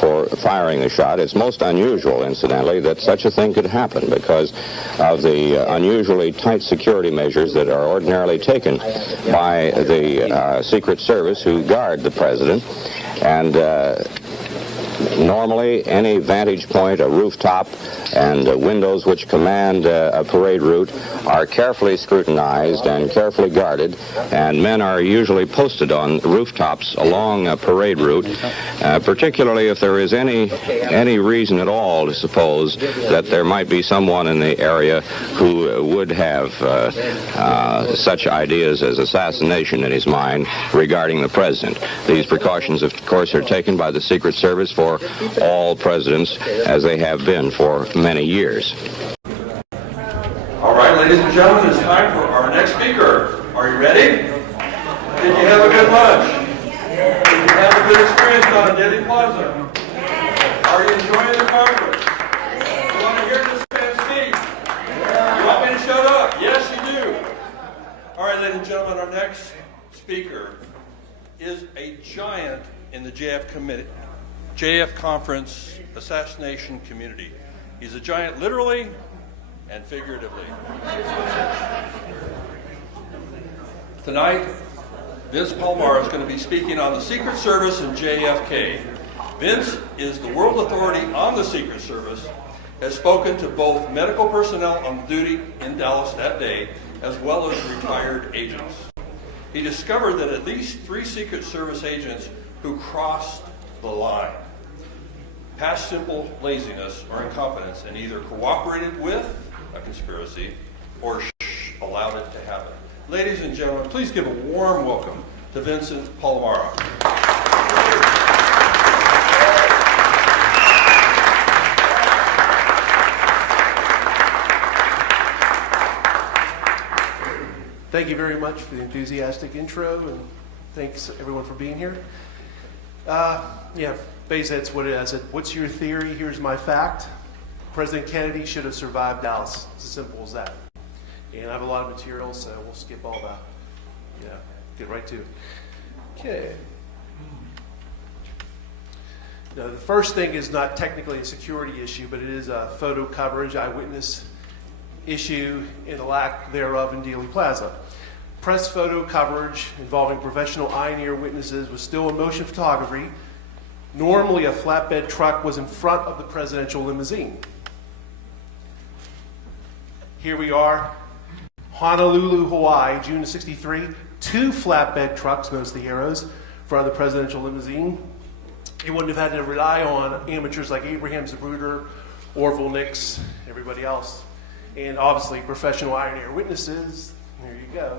for firing the shot. It's most unusual, incidentally, that such a thing could happen because of the unusually tight security measures that are ordinarily taken by the Secret Service who guard the president. And normally, any vantage point, a rooftop, and windows which command a parade route are carefully scrutinized and carefully guarded, and men are usually posted on rooftops along a parade route, particularly if there is any reason at all to suppose that there might be someone in the area who would have such ideas as assassination in his mind regarding the president. These precautions, of course, are taken by the Secret Service for all presidents, as they have been for many years. All right, ladies and gentlemen, it's time for our next speaker. Are you ready? Did you have a good lunch? Did you have a good experience down at Daily Plaza? Are you enjoying the conference? You want to hear this man speak? You want me to shut up? Yes, you do. All right, ladies and gentlemen, our next speaker is a giant in the JF Conference Assassination community. He's a giant literally and figuratively. Tonight, Vince Palamara is going to be speaking on the Secret Service and JFK. Vince is the world authority on the Secret Service, has spoken to both medical personnel on duty in Dallas that day, as well as retired agents. He discovered that at least 3 Secret Service agents who crossed the line past simple laziness or incompetence and either cooperated with a conspiracy or allowed it to happen. Ladies and gentlemen, please give a warm welcome to Vincent Palamara. Thank you very much for the enthusiastic intro, and thanks everyone for being here. Basically that's what it is. What's your theory? Here's my fact. President Kennedy should have survived Dallas. It's as simple as that. And I have a lot of material, so we'll skip all that. Yeah, get right to it. Okay. Now, the first thing is not technically a security issue, but it is a photo coverage, eyewitness issue, and the lack thereof in Dealey Plaza. Press photo coverage involving professional eye and ear witnesses was still in motion photography. Normally, a flatbed truck was in front of the presidential limousine. Here we are, Honolulu, Hawaii, June of '63. 2 flatbed trucks, notice the arrows, in front of the presidential limousine. You wouldn't have had to rely on amateurs like Abraham Zapruder, Orville Nix, everybody else. And obviously, professional eye and ear witnesses. There you go.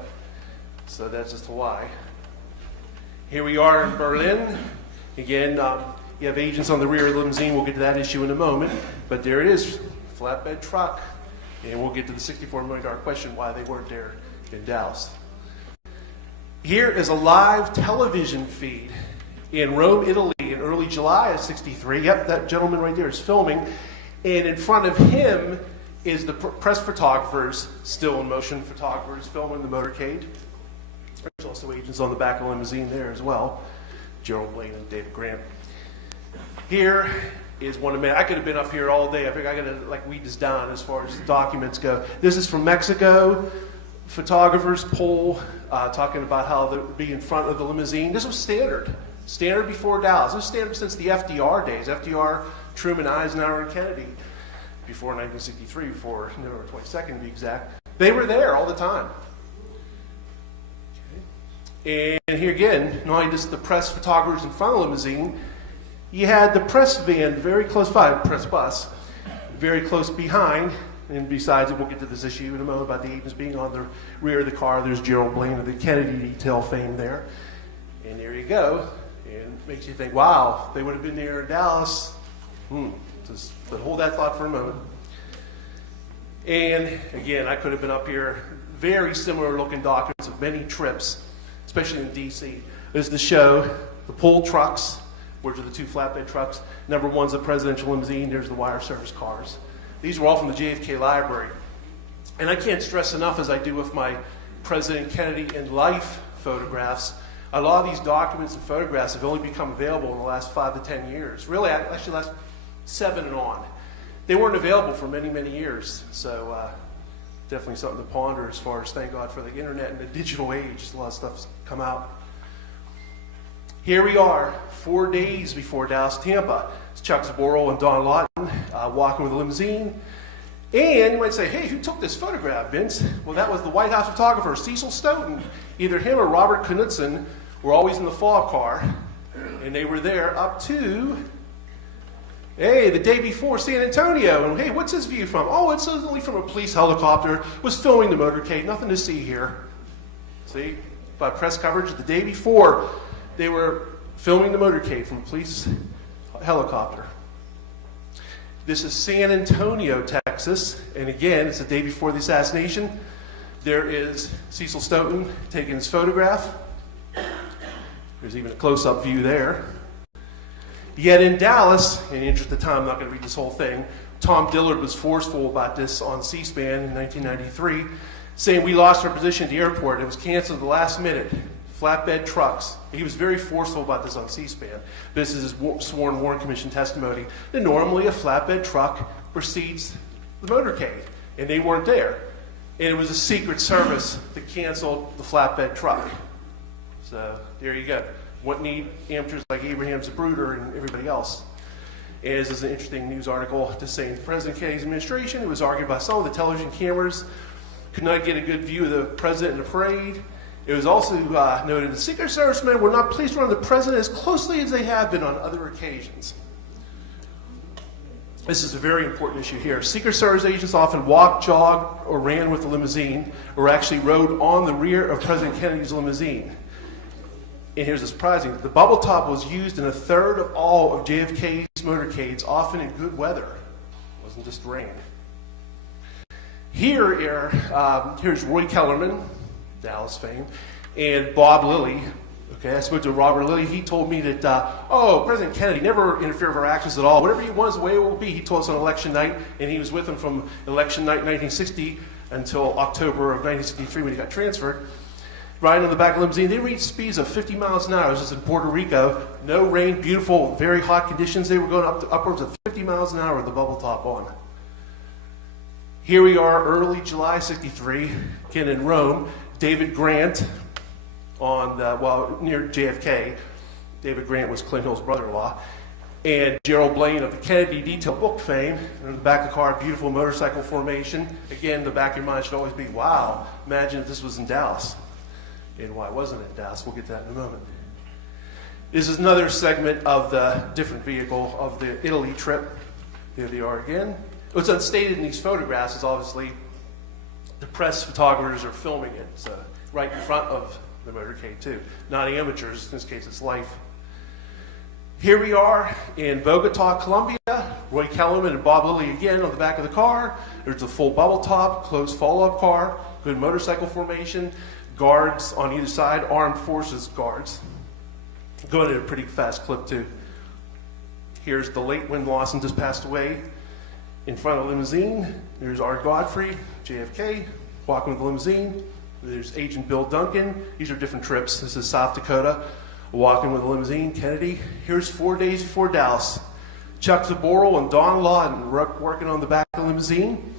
So that's just Hawaii. Here we are in Berlin. Again, you have agents on the rear of the limousine. We'll get to that issue in a moment. But there it is, flatbed truck. And we'll get to the $64 million question why they weren't there in Dallas. Here is a live television feed in Rome, Italy in early July of '63. Yep, that gentleman right there is filming. And in front of him is the press photographers, still in motion photographers, filming the motorcade. There's also agents on the back of the limousine there as well. Gerald Blaine and David Grant. Here is one of the men. I could have been up here all day. I think I got to weed this down as far as documents go. This is from Mexico. Photographers poll talking about how they would be in front of the limousine. This was standard before Dallas. This was standard since the FDR days. FDR, Truman, Eisenhower, and Kennedy. Before 1963, before November 22nd to be exact. They were there all the time. Okay. And here again, not only just the press photographers in front of the limousine, you had the press van very close by, press bus, very close behind. And besides, we'll get to this issue in a moment about the agents being on the rear of the car. There's Gerald Blaine of the Kennedy detail fame there. And there you go. And it makes you think, wow, if they would have been there in Dallas. But hold that thought for a moment. And again, I could have been up here. Very similar looking documents of many trips, especially in DC. There's the show, the pull trucks, which are the 2 flatbed trucks. Number 1's the presidential limousine. There's the wire service cars. These were all from the JFK library. And I can't stress enough, as I do with my President Kennedy in life photographs, A lot of these documents and photographs have only become available in the last 5 to 10 years. Really, actually, last 7 and on. They weren't available for many, many years. So definitely something to ponder as far as thank God for the internet and the digital age. A lot of stuff's come out. Here we are, 4 days before Dallas, Tampa. It's Chuck Zboril and Don Lawton walking with a limousine. And you might say, hey, who took this photograph, Vince? Well, that was the White House photographer, Cecil Stoughton. Either him or Robert Knudsen were always in the fall car. And they were there up to, hey, the day before San Antonio. And hey, what's this view from? Oh, it's only from a police helicopter. Was filming the motorcade. Nothing to see here. See, by press coverage the day before, they were filming the motorcade from a police helicopter. This is San Antonio, Texas, and again, it's the day before the assassination. There is Cecil Stoughton taking his photograph. There's even a close-up view there. Yet in Dallas, in the interest of time, I'm not going to read this whole thing, Tom Dillard was forceful about this on C-SPAN in 1993, saying we lost our position at the airport. It was canceled at the last minute. Flatbed trucks. He was very forceful about this on C-SPAN. This is his sworn Warren Commission testimony that normally a flatbed truck precedes the motorcade, and they weren't there. And it was a Secret Service that canceled the flatbed truck. So there you go. What need amateurs like Abraham Zapruder and everybody else? And this is an interesting news article to say in President Kennedy's administration, it was argued by some of the television cameras could not get a good view of the president in the parade. It was also noted the Secret Service men were not pleased around the president as closely as they have been on other occasions. This is a very important issue here. Secret Service agents often walked, jogged, or ran with the limousine, or actually rode on the rear of President Kennedy's limousine. And here's the surprising, the bubble top was used in 1/3 of all of JFK's motorcades, often in good weather. It wasn't just rain. Here's Roy Kellerman, Dallas fame, and Bob Lilly. Okay, I spoke to Robert Lilly. He told me that, President Kennedy never interfered with our actions at all. Whatever he wants, the way it will be. He told us on election night, and he was with him from election night 1960 until October of 1963 when he got transferred. Riding on the back of the limousine, they reached speeds of 50 miles an hour. This is in Puerto Rico. No rain, beautiful, very hot conditions. They were going up to upwards of 50 miles an hour with the bubble top on. Here we are, early July 63, again in Rome. David Grant near JFK. David Grant was Clint Hill's brother-in-law. And Gerald Blaine of the Kennedy Detail Book fame. And in the back of the car, beautiful motorcycle formation. Again, the back of your mind should always be, wow, imagine if this was in Dallas. And why wasn't it in Dallas? We'll get to that in a moment. This is another segment of the different vehicle of the Italy trip. Here they are again. What's unstated in these photographs is obviously the press photographers are filming it, so right in front of the motorcade too. Not amateurs, in this case it's life. Here we are in Bogota, Colombia. Roy Kellerman and Bob Lilly again on the back of the car. There's a full bubble top, closed follow-up car, good motorcycle formation, guards on either side, armed forces guards. Going at a pretty fast clip too. Here's the late when Lawson just passed away. In front of the limousine, there's Art Godfrey, JFK, walking with the limousine. There's Agent Bill Duncan. These are different trips. This is South Dakota, walking with the limousine, Kennedy. Here's 4 days before Dallas. Chuck Zboril and Don Lawton working on the back of the limousine.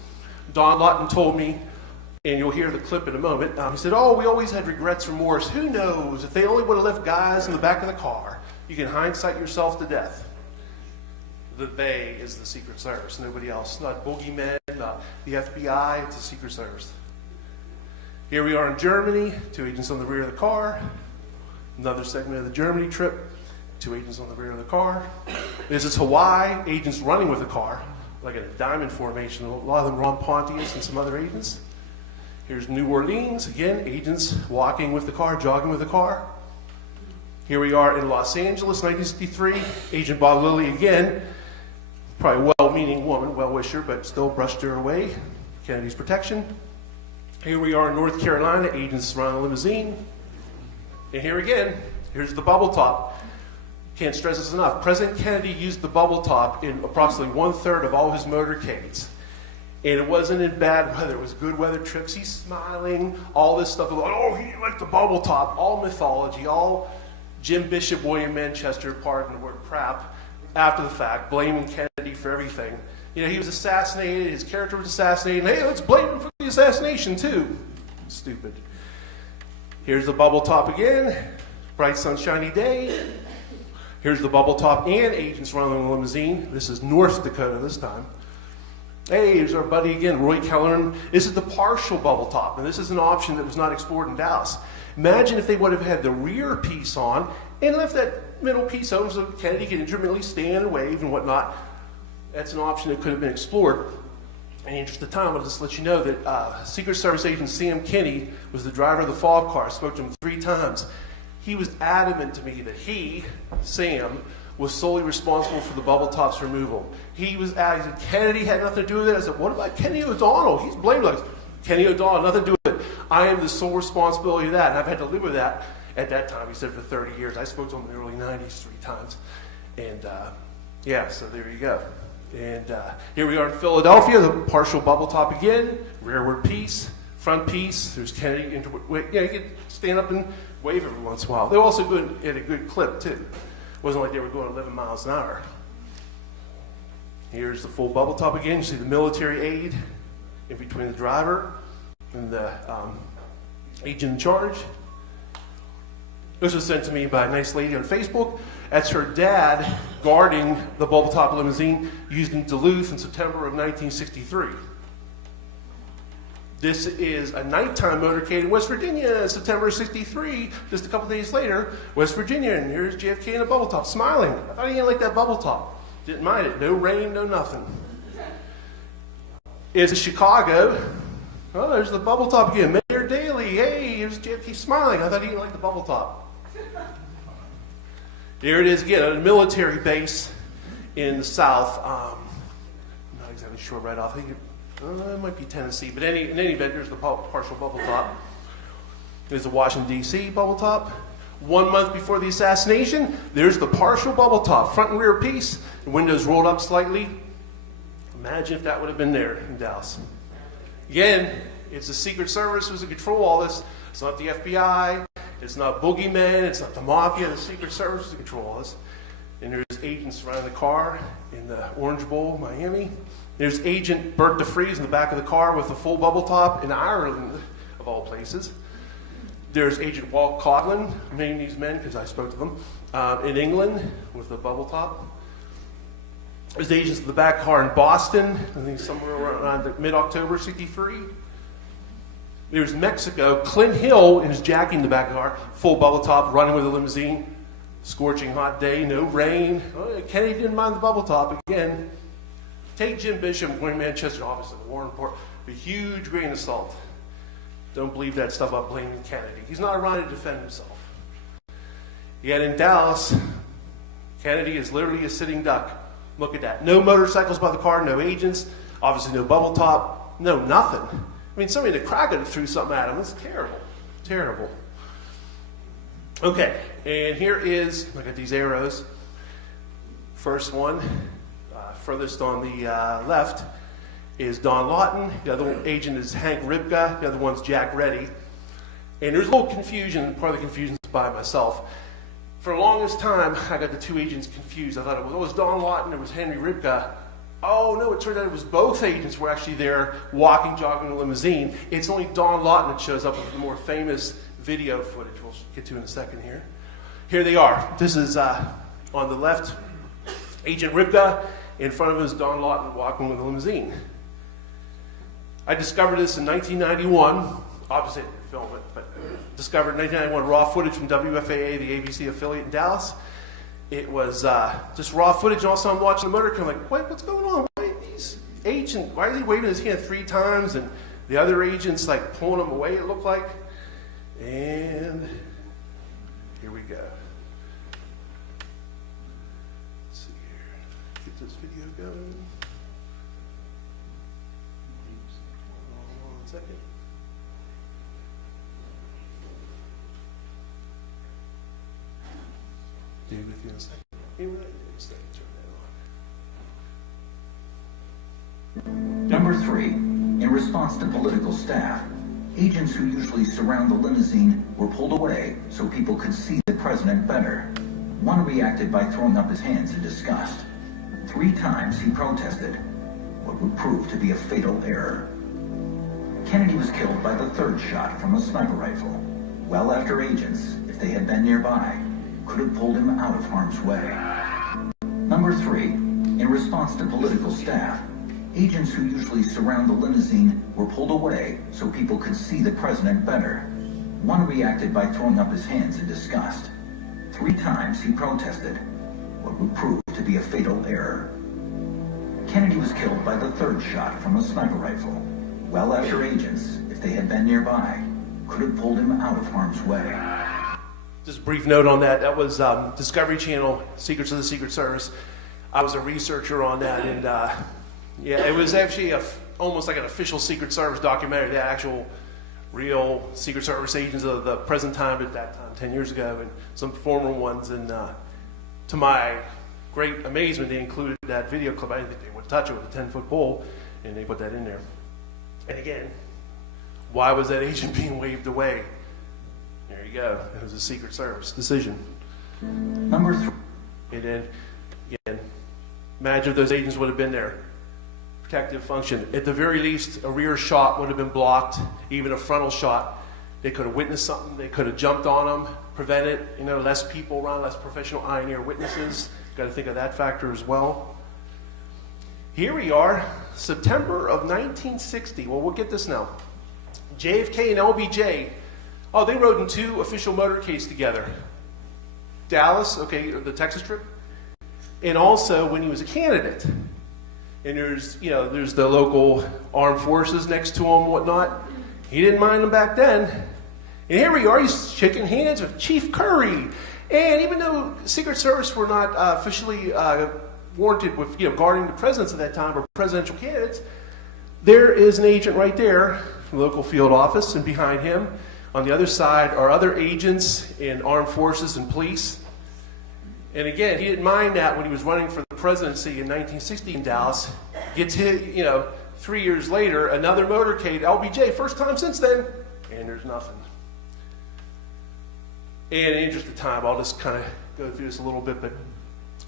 Don Lawton told me, and you'll hear the clip in a moment, he said, we always had regrets, remorse. Who knows? If they only would have left guys in the back of the car, you can hindsight yourself to death. The Bay is the Secret Service, nobody else. Not boogeymen, not the FBI, it's the Secret Service. Here we are in Germany, 2 agents on the rear of the car. Another segment of the Germany trip, 2 agents on the rear of the car. This is Hawaii, agents running with the car, like in a diamond formation. A lot of them Ron Pontius and some other agents. Here's New Orleans, again, agents walking with the car, jogging with the car. Here we are in Los Angeles, 1963. Agent Bob Lilly again. Probably a well-meaning woman, well-wisher, but still brushed her away. Kennedy's protection. Here we are in North Carolina, agents around a limousine. And here again, here's the bubble top. Can't stress this enough. President Kennedy used the bubble top in approximately 1/3 of all his motorcades. And it wasn't in bad weather. It was good weather trips. He's smiling, all this stuff. Like, oh, he liked the bubble top. All mythology, all Jim Bishop, William Manchester, pardon the word crap, after the fact, blaming Kennedy for everything. You know, he was assassinated. His character was assassinated. Hey, let's blame him for the assassination, too. Stupid. Here's the bubble top again. Bright, sunshiny day. Here's the bubble top and agents running in a limousine. This is North Dakota this time. Hey, here's our buddy again, Roy Kellerman. This is the partial bubble top, and this is an option that was not explored in Dallas. Imagine if they would have had the rear piece on and left that middle piece open so Kennedy could intermittently stand and wave and whatnot. That's an option that could have been explored. In the interest of time, I'll just let you know that Secret Service agent Sam Kinney was the driver of the fog car. I spoke to him 3 times. He was adamant to me that he, Sam, was solely responsible for the bubble top's removal. He said Kennedy had nothing to do with it. I said, what about Kenny O'Donnell? He's blamed like Kenny O'Donnell, nothing to do with it. I am the sole responsibility of that, and I've had to live with that at that time. He said for 30 years. I spoke to him in the early 90s 3 times. And yeah, so there you go. And here we are in Philadelphia, the partial bubble top again, rearward piece, front piece. There's Kennedy. You can stand up and wave every once in a while. They were also good at a good clip, too. It wasn't like they were going 11 miles an hour. Here's the full bubble top again. You see the military aid in between the driver and the agent in charge. This was sent to me by a nice lady on Facebook. That's her dad guarding the bubble top limousine used in Duluth in September of 1963. This is a nighttime motorcade in West Virginia, September of 63, just a couple days later, West Virginia, and here's JFK in a bubble top, smiling. I thought he didn't like that bubble top. Didn't mind it. No rain, no nothing. It's Chicago. Oh, there's the bubble top again. Mayor Daley. Hey, here's JFK smiling. I thought he didn't like the bubble top. There it is again, a military base in the South. I'm not exactly sure right off. I think it might be Tennessee, but in any event, there's the partial bubble top. There's the Washington, D.C. bubble top. 1 month before the assassination, there's the partial bubble top, front and rear piece, the windows rolled up slightly. Imagine if that would have been there in Dallas. Again, it's the Secret Service who's in control of all this. It's not the FBI. It's not boogeymen. It's not the mafia. The Secret Service is in control of all this. And there's agents around the car in the Orange Bowl, Miami. There's Agent Bert DeFries in the back of the car with the full bubble top in Ireland, of all places. There's Agent Walt Coughlin, naming these men because I spoke to them, in England with the bubble top. There's agents in the back car in Boston, I think somewhere around mid-October, 63. There's Mexico, Clint Hill in his Jackie in the back of the car, full bubble top, running with a limousine. Scorching hot day, no rain. Oh, Kennedy didn't mind the bubble top again. Take Jim Bishop going to Manchester office of the War Report, a huge grain of salt. Don't believe that stuff about blaming Kennedy. He's not around to defend himself. Yet in Dallas, Kennedy is literally a sitting duck. Look at that. No motorcycles by the car, no agents, obviously no bubble top, no nothing. I mean, somebody in the crowd could have threw something at him. It's terrible. Terrible. Okay, and here is, look at these arrows. First one, furthest on the left, is Don Lawton. The other agent is Hank Ribka. The other one's Jack Reddy. And there's a little confusion, and part of the confusion is by myself. For the longest time, I got the 2 agents confused. I thought it was Don Lawton, it was Henry Ribka. Oh no, it turned out it was both agents were actually there walking, jogging in a limousine. It's only Don Lawton that shows up with the more famous video footage we'll get to in a second here. Here they are. This is on the left, Agent Ribka. In front of him is Don Lawton walking with a limousine. I discovered this in 1991. Obviously, I didn't film it, but discovered in 1991 raw footage from WFAA, the ABC affiliate in Dallas. It was just raw footage, and also I'm watching the motor. I'm like, what's going on? Why is he waving his hand 3 times, and the other agent's like pulling him away, it looked like. And here we go. Let's see here. Get this video going. Hold on 1 second. Do it with you in a second. Anyway, turn that on. Number Number 3, in response to political staff, agents who usually surround the limousine were pulled away so people could see the president better. One reacted by throwing up his hands in disgust. 3 times he protested what would prove to be a fatal error. Kennedy was killed by the 3rd shot from a sniper rifle, well after agents, if they had been nearby, could have pulled him out of harm's way. Number 3, in response to political staff, agents who usually surround the limousine were pulled away so people could see the president better. One reacted by throwing up his hands in disgust. 3 times he protested what would prove to be a fatal error. Kennedy was killed by the 3rd shot from a sniper rifle, well after agents, if they had been nearby, could have pulled him out of harm's way. Just a brief note on that. That was Discovery Channel, Secrets of the Secret Service. I was a researcher on that, and yeah, it was actually almost like an official Secret Service documentary. The actual real Secret Service agents of the present time at that time, 10 years ago, and some former ones. And to my great amazement, they included that video clip. I didn't think they would touch it with a 10-foot pole, and they put that in there. And again, why was that agent being waved away? There you go. It was a Secret Service decision. Number 3. And then, again, imagine if those agents would have been there. Protective function. At the very least, a rear shot would have been blocked, even a frontal shot. They could have witnessed something. They could have jumped on them, prevented, less people around, less professional eye and ear witnesses. Got to think of that factor as well. Here we are, September of 1960. Well, we'll get this now. JFK and LBJ, they rode in 2 official motorcades together. Dallas, the Texas trip, and also when he was a candidate. And there's the local armed forces next to him, whatnot. He didn't mind them back then. And here we are, he's shaking hands with Chief Curry. And even though Secret Service were not officially warranted with guarding the presidents at that time or presidential candidates, there is an agent right there from the local field office, and behind him on the other side are other agents in armed forces and police. And again, he didn't mind that when he was running for the presidency in 1960 in Dallas. Gets hit, 3 years later, another motorcade, LBJ, first time since then, and there's nothing. And in the interest of time, I'll just kind of go through this a little bit. But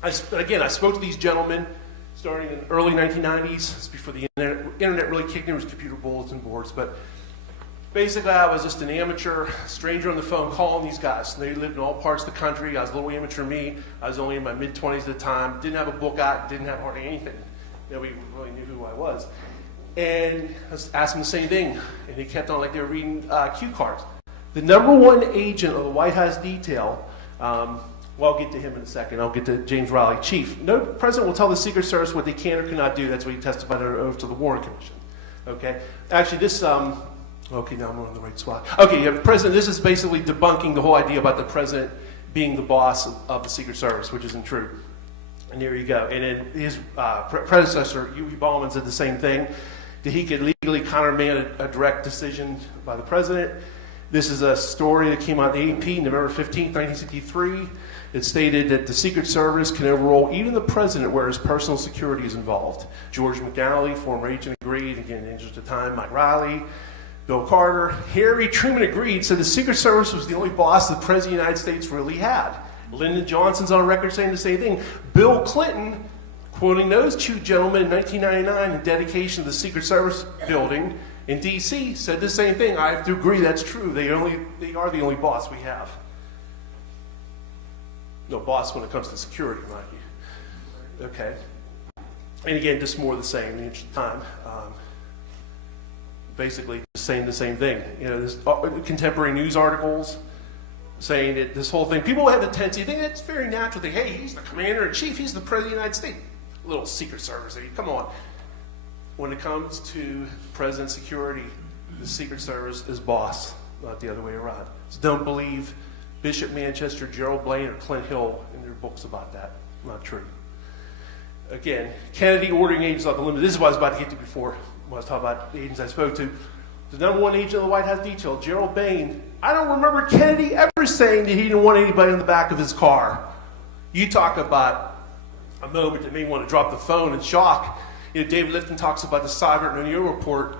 I spoke to these gentlemen starting in the early 1990s. It's before the internet really kicked in. There was computer bulletin boards. But basically, I was just an amateur stranger on the phone calling these guys. They lived in all parts of the country. I was a little amateur me. I was only in my mid-20s at the time. Didn't have a book out. Didn't have hardly anything. Nobody really knew who I was. And I was asking the same thing. And they kept on like they were reading cue cards. The #1 agent of the White House detail, I'll get to him in a second. I'll get to James Riley. Chief, no president will tell the Secret Service what they can or cannot do. That's what he testified under oath to the Warren Commission. Okay? Actually, this... okay, now I'm on the right spot. Okay, President, this is basically debunking the whole idea about the president being the boss of the Secret Service, which isn't true. And there you go. And then his predecessor, Huey Ballman, said the same thing, that he could legally countermand a direct decision by the president. This is a story that came out in AP, November 15, 1963. It stated that the Secret Service can overrule even the president where his personal security is involved. George McNally, former agent, agreed. Again, in the interest of time, Mike Riley, Bill Carter. Harry Truman agreed, so the Secret Service was the only boss the President of the United States really had. Lyndon Johnson's on record saying the same thing. Bill Clinton, quoting those 2 gentlemen in 1999 in dedication of the Secret Service building in D.C., said the same thing. I have to agree, that's true. They are the only boss we have. No boss when it comes to security, mind you. Okay. And again, just more of the same in the interest of time. Basically just saying the same thing. There's contemporary news articles saying that this whole thing, people have the tendency, they think it's very natural. They think, hey, he's the commander-in-chief, he's the president of the United States. A little Secret Service, come on. When it comes to president's security, the Secret Service is boss, not the other way around. So don't believe Bishop Manchester, Gerald Blaine, or Clint Hill in their books about that. Not true. Again, Kennedy ordering agents off the limit. This is what I was about to get to before. When I was talking about the agents I spoke to. The #1 agent of the White House detail, Gerald Bain. I don't remember Kennedy ever saying that he didn't want anybody in the back of his car. You talk about a moment that made me want to drop the phone in shock. David Lifton talks about the Cybert and O'Neill report,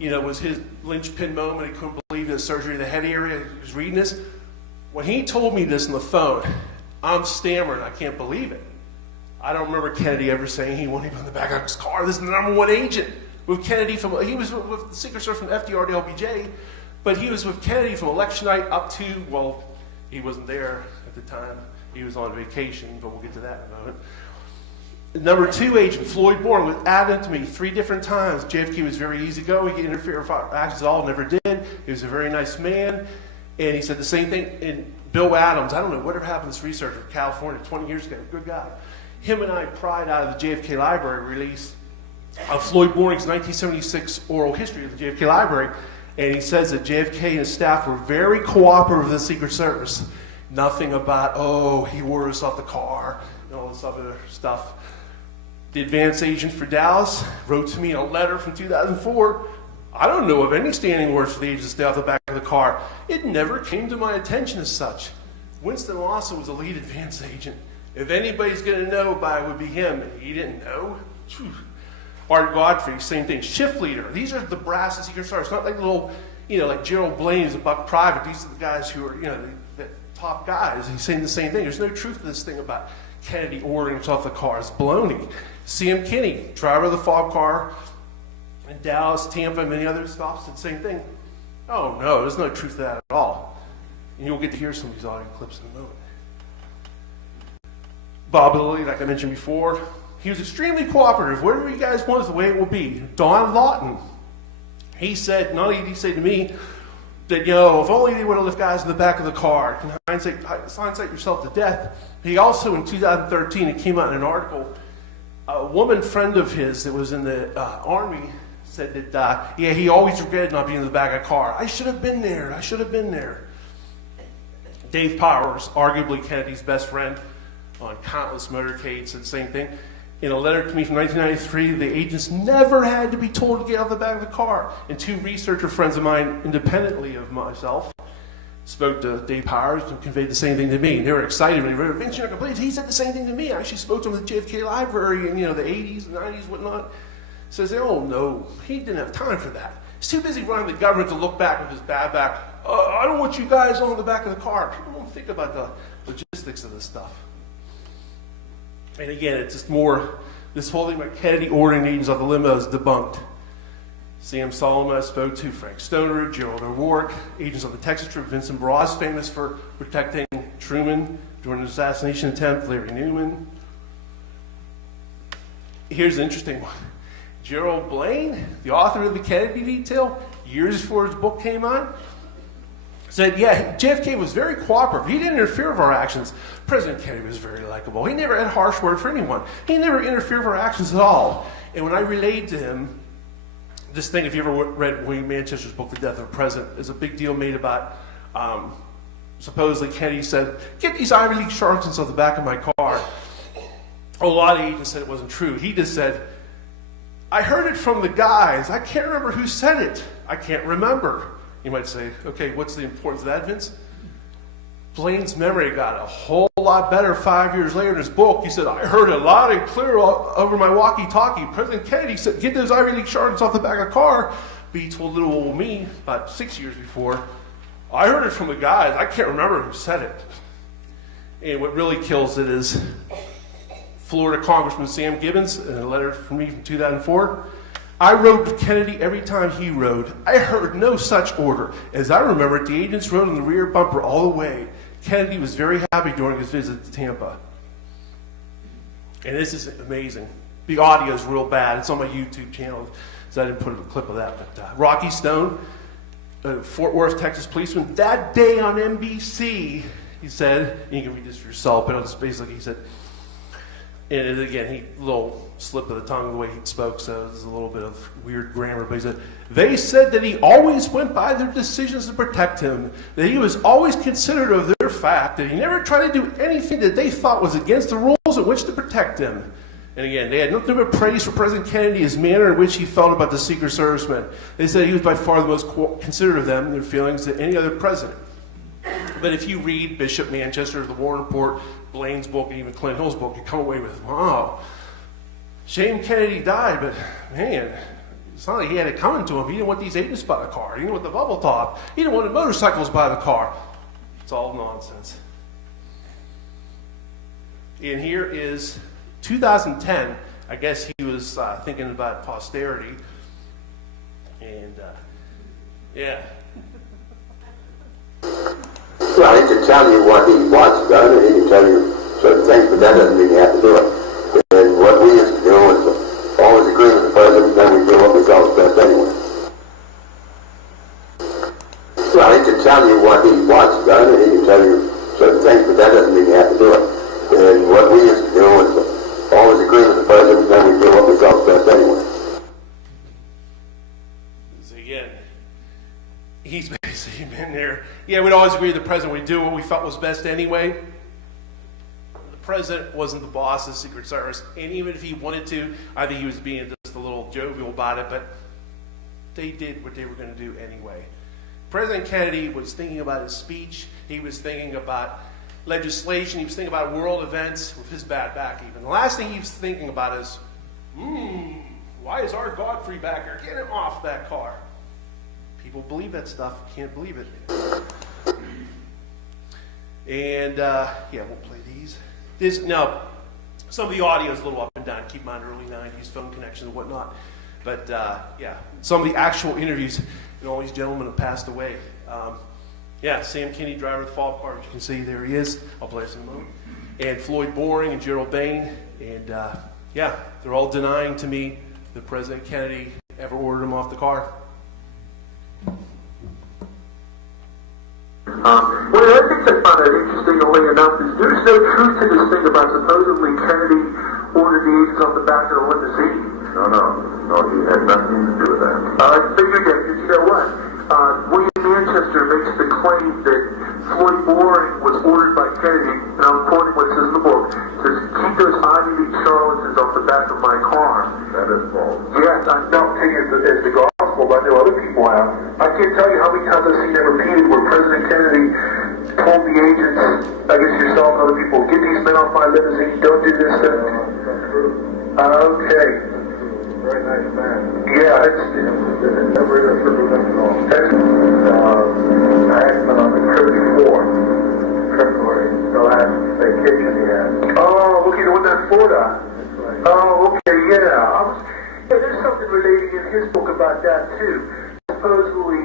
was his linchpin moment. He couldn't believe the surgery of the head area. He was reading this. When he told me this on the phone, I'm stammering. I can't believe it. I don't remember Kennedy ever saying he wanted to go in the back of his car. This is the #1 agent with Kennedy he was with the Secret Service from FDR to LBJ, but he was with Kennedy from election night up to, well, he wasn't there at the time. He was on vacation, but we'll get to that in a moment. #2 agent, Floyd Bourne, was adamant to me 3 different times. JFK was very easygoing. He didn't interfere with our actions at all, never did. He was a very nice man. And he said the same thing. And Bill Adams, I don't know whatever happened to this researcher from California 20 years ago, good guy. Him and I pried out of the JFK Library release of Floyd Bourning's 1976 oral history of the JFK Library. And he says that JFK and his staff were very cooperative with the Secret Service. Nothing about, he wore us off the car and all this other stuff. The advance agent for Dallas wrote to me a letter from 2004. I don't know of any standing orders for the agent to stay off the back of the car. It never came to my attention as such. Winston Lawson was the lead advance agent. If anybody's going to know about it, it would be him. And he didn't know. Art Godfrey, same thing. Shift leader. These are the brass of Secret Service. Not like little, like Gerald Blaine is a buck private. These are the guys who are, the top guys. He's saying the same thing. There's no truth to this thing about Kennedy ordering us off the car. It's baloney. C.M. Kinney, driver of the FOB car in Dallas, Tampa, and many other stops, said the same thing. Oh, no, there's no truth to that at all. And you'll get to hear some of these audio clips in a moment. Bob Lilly, like I mentioned before, he was extremely cooperative. Whatever you guys want is the way it will be. Don Lawton, he said, not only did he say to me that, if only they would have left guys in the back of the car, can hindsight yourself to death. He also, in 2013, it came out in an article, a woman friend of his that was in the Army said that, he always regretted not being in the back of a car. I should have been there. I should have been there. Dave Powers, arguably Kennedy's best friend on countless motorcades, said the same thing. In a letter to me from 1993, the agents never had to be told to get out of the back of the car. And 2 researcher friends of mine, independently of myself, spoke to Dave Powers and conveyed the same thing to me. And they were excited when they read it. Vince, you're not going to believe it. He said the same thing to me. I actually spoke to him at the JFK Library in the 80s, 90s, whatnot. Says, no, he didn't have time for that. He's too busy running the government to look back with his bad back. I don't want you guys on the back of the car. People don't think about the logistics of this stuff. And again, it's just more, this whole thing about Kennedy ordering agents off the limo is debunked. Sam Solomon I spoke to, Frank Stoner, Gerald O'Rourke, agents of the Texas Trip, Vincent Bras, famous for protecting Truman during the assassination attempt, Larry Newman. Here's an interesting one. Gerald Blaine, the author of the Kennedy Detail, years before his book came out, said, JFK was very cooperative. He didn't interfere with our actions. President Kennedy was very likable. He never had harsh word for anyone. He never interfered with our actions at all. And when I relayed to him this thing, if you ever read William Manchester's book, The Death of a President, there's a big deal made about, supposedly Kennedy said, get these Ivy League charlatans off the back of my car. A lot of agents said it wasn't true. He just said, I heard it from the guys. I can't remember who said it. I can't remember. You might say, okay, what's the importance of that, Vince? Blaine's memory got a whole lot better 5 years later in his book. He said, I heard it loud and clear over my walkie-talkie. President Kennedy said, get those Ivy League charlatans off the back of the car. But he told little old me about 6 years before, I heard it from the guys. I can't remember who said it. And what really kills it is Florida Congressman Sam Gibbons, in a letter from me from 2004, I rode with Kennedy every time he rode. I heard no such order. As I remember it, the agents rode on the rear bumper all the way. Kennedy was very happy during his visit to Tampa. And this is amazing. The audio is real bad. It's on my YouTube channel, so I didn't put a clip of that. But Rocky Stone, Fort Worth, Texas policeman, that day on NBC, he said, and you can read this for yourself, but it's basically, he said, and again, he little slip of the tongue the way he spoke, so there's a little bit of weird grammar, but he said, they said that he always went by their decisions to protect him, that he was always considerate of their fact, that he never tried to do anything that they thought was against the rules in which to protect him. And again, they had nothing but praise for President Kennedy, his manner in which he felt about the Secret Servicemen. They said he was by far the most considerate of them, their feelings, than any other president. But if you read Bishop Manchester, the Warren Report, Blaine's book, and even Clint Hill's book, you come away with, wow, shame Kennedy died, but man, it's not like he had it coming to him. He didn't want these agents by the car. He didn't want the bubble top. He didn't want the motorcycles by the car. It's all nonsense. And here is 2010. I guess he was thinking about posterity. And, yeah. Well, he can tell you what he wants done, and he can tell you certain things, but that doesn't mean you have to do it. And what we used to do was always agree with the president, then we do what we felt best anyway. Well, he can tell you what he wants done, and he can tell you certain things, but that doesn't mean you have to do it. And what we used to do was always agree with the president, then we do what we felt best anyway. So again, he's basically been there. Yeah, we'd always agree with the president. We'd do what we felt was best anyway. The president wasn't the boss of the Secret Service, and even if he wanted to, I think he was being just a little jovial about it, but they did what they were going to do anyway. President Kennedy was thinking about his speech. He was thinking about legislation. He was thinking about world events with his bad back even. The last thing he was thinking about is, why is our Godfrey back here? Get him off that car. People believe that stuff. You can't believe it. And, yeah, we'll play these. Now, some of the audio is a little up and down. Keep in mind, early 90s, phone connections and whatnot. But, yeah, some of the actual interviews, all these gentlemen have passed away. Yeah, Sam Kinney, driver of the Bethel Park. You can see there he is. I'll play this in a moment. And Floyd Boring and Gerald Bain. And, yeah, they're all denying to me that President Kennedy ever ordered him off the car. What I think I found out interestingly enough is there's no truth to this thing about supposedly Kennedy ordered the agents off the back of the limousine. No, he had nothing to do with that. I figured that, because you know what? William Manchester makes the claim that Floyd Boring was ordered by Kennedy, and I'm quoting what it says in the book, says, keep those Ivy League charlatans off the back of my car. That is false. Yes, I'm not taking it as the gospel, but I know other people have. I can't tell you how many times I've seen that repeated where President Kennedy told the agents, I guess yourself and other people, get these men off my limousine, don't do this. Okay. Very nice man. Yeah, it's never interfered with them at all. I had been on the trip before, February, the last vacation he had. Oh, okay, the one in Florida. That's right. Oh, okay, yeah. There's something relating in his book about that too. Supposedly,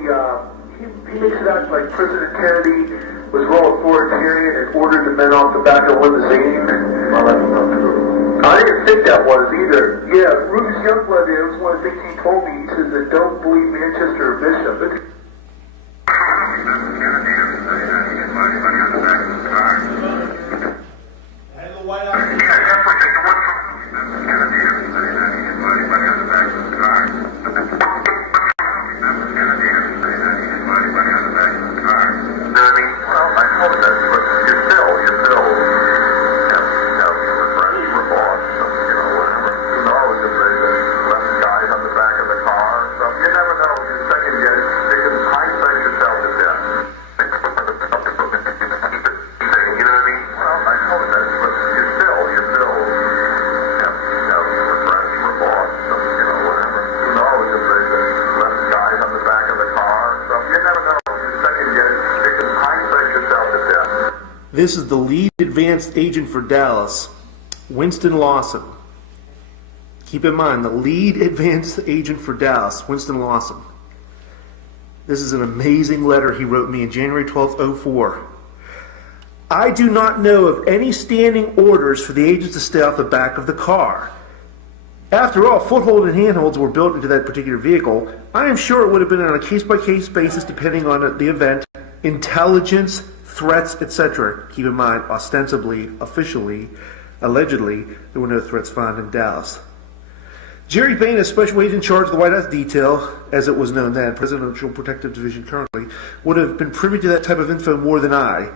he makes it out like President Kennedy was real authoritarian and ordered the men off the back of the limousine. Well, that's not true. I didn't think that was either. Yeah, Rufus Youngblood, it was one of the things he told me. He says that don't believe Manchester or Bishop. And the White House. This is the lead advanced agent for Dallas, Winston Lawson. Keep in mind, the lead advanced agent for Dallas, Winston Lawson. This is an amazing letter he wrote me in January 12th, 2004. I do not know of any standing orders for the agents to stay off the back of the car. After all, foothold and handholds were built into that particular vehicle. I am sure it would have been on a case-by-case basis depending on the event, intelligence, threats, etc. Keep in mind, ostensibly, officially, allegedly, there were no threats found in Dallas. Jerry Bain, a special agent in charge of the White House detail, as it was known then, Presidential Protective Division currently, would have been privy to that type of info more than I.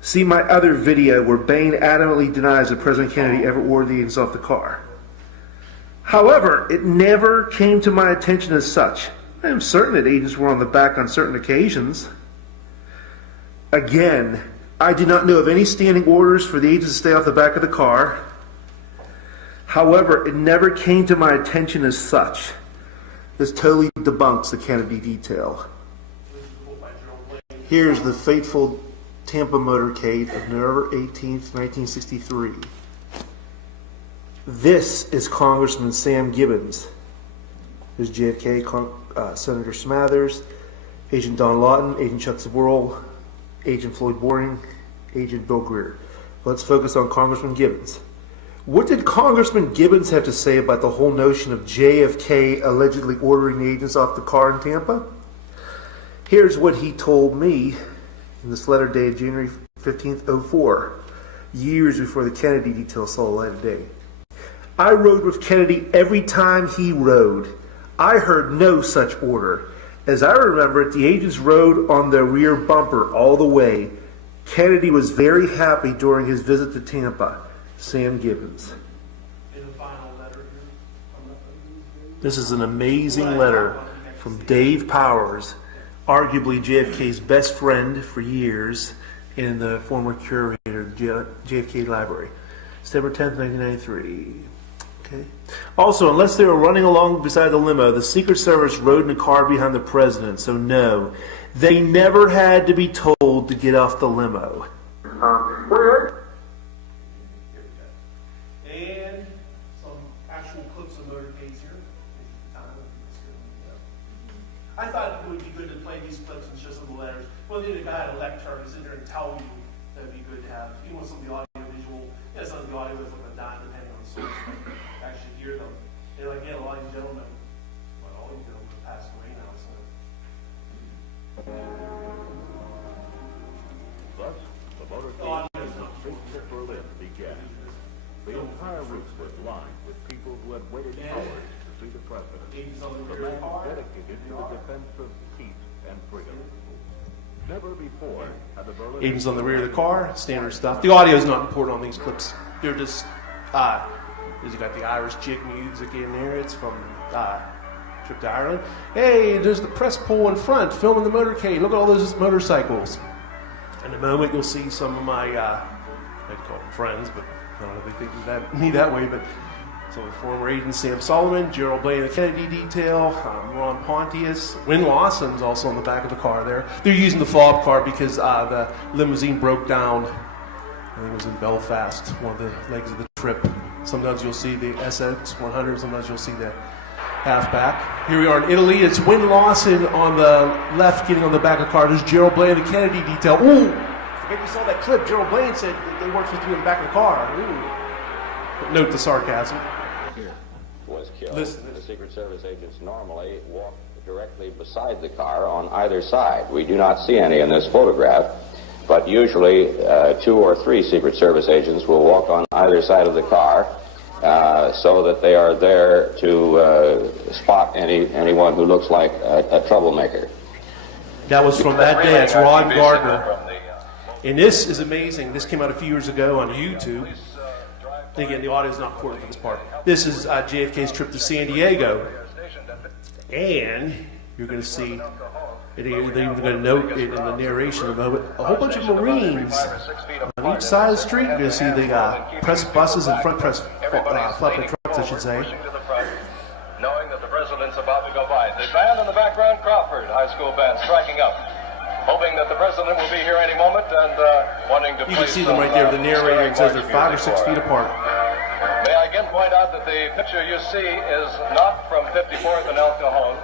See my other video where Bain adamantly denies that President Kennedy ever ordered the agents off the car. However, it never came to my attention as such. I am certain that agents were on the back on certain occasions. Again, I do not know of any standing orders for the agents to stay off the back of the car. However, it never came to my attention as such. This totally debunks the Kennedy detail. Here's the fateful Tampa motorcade of November 18th, 1963. This is Congressman Sam Gibbons. There's JFK, Senator Smathers, Agent Don Lawton, Agent Chuck Sborel, Agent Floyd Boring, Agent Bill Greer. Let's focus on Congressman Gibbons. What did Congressman Gibbons have to say about the whole notion of JFK allegedly ordering the agents off the car in Tampa? Here's what he told me in this letter dated January 15th, 04, years before the Kennedy detail saw the light of day. I rode with Kennedy every time he rode. I heard no such order. As I remember it, the agents rode on the rear bumper all the way. Kennedy was very happy during his visit to Tampa. Sam Gibbons. This is an amazing letter from Dave Powers, arguably JFK's best friend for years and the former curator of the JFK Library. September 10th, 1993. Okay. Also, unless they were running along beside the limo, the Secret Service rode in a car behind the president, so no, they never had to be told to get off the limo. And some actual clips of motorcades here. I thought it would be good to play these clips and show some of the letters. Well, the guy had a lectern to sit there and tell you that would be good to have. If you want some of the audio visual, some of the audio is like a dime depending on the source. Actually hear them. They're like, yeah, a lot of these gentlemen, well, all these gentlemen have passed away now, so. Thus, the motorcade in Berlin began. The entire route was lined with people who had waited hours to see the president. The man dedicated to the defense of peace and freedom. Never before had the Berlin... Agents on the rear of the car, standard stuff. The audio is not important on these clips. They're just, you got the Irish jig music in there. It's from trip to Ireland. Hey, there's the press pole in front, filming the motorcade. Look at all those motorcycles. In a moment, you'll see some of my, I'd call them friends, but I don't know if they think of me that way, but some of the former agents, Sam Solomon, Gerald Blaine of the Kennedy detail, Ron Pontius, Win Lawson's also on the back of the car there. They're using the fob car because the limousine broke down. I think it was in Belfast, one of the legs of the trip. Sometimes you'll see the SX100, sometimes you'll see the halfback. Here we are in Italy. It's Win Lawson on the left getting on the back of the car. There's Gerald Blaine, the Kennedy detail. Ooh, forget you saw that clip. Gerald Blaine said that they worked with you in the back of the car. Ooh. Note the sarcasm. Was killed. Listen. The Secret Service agents normally walk directly beside the car on either side. We do not see any in this photograph, but usually 2 or 3 Secret Service agents will walk on either side of the car so that they are there to spot anyone who looks like a troublemaker. That was from that day. It's Ron Gardner. And this is amazing. This came out a few years ago on YouTube. Again, the audio is not important for this part. This is JFK's trip to San Diego. And you're going to see, they're even going to note it in the narration in a moment, a whole bunch of Marines on each side of the street. You're going to see the press buses and front press flatbed trucks, I should say. Knowing that the president's about to go by. The band in the background, Crawford High School band, striking up. Hoping that the president will be here any moment and wanting to... You can see them right there. The narrator says they're 5 or 6 feet apart. May I again point out that the picture you see is not from 54th and El Cajon.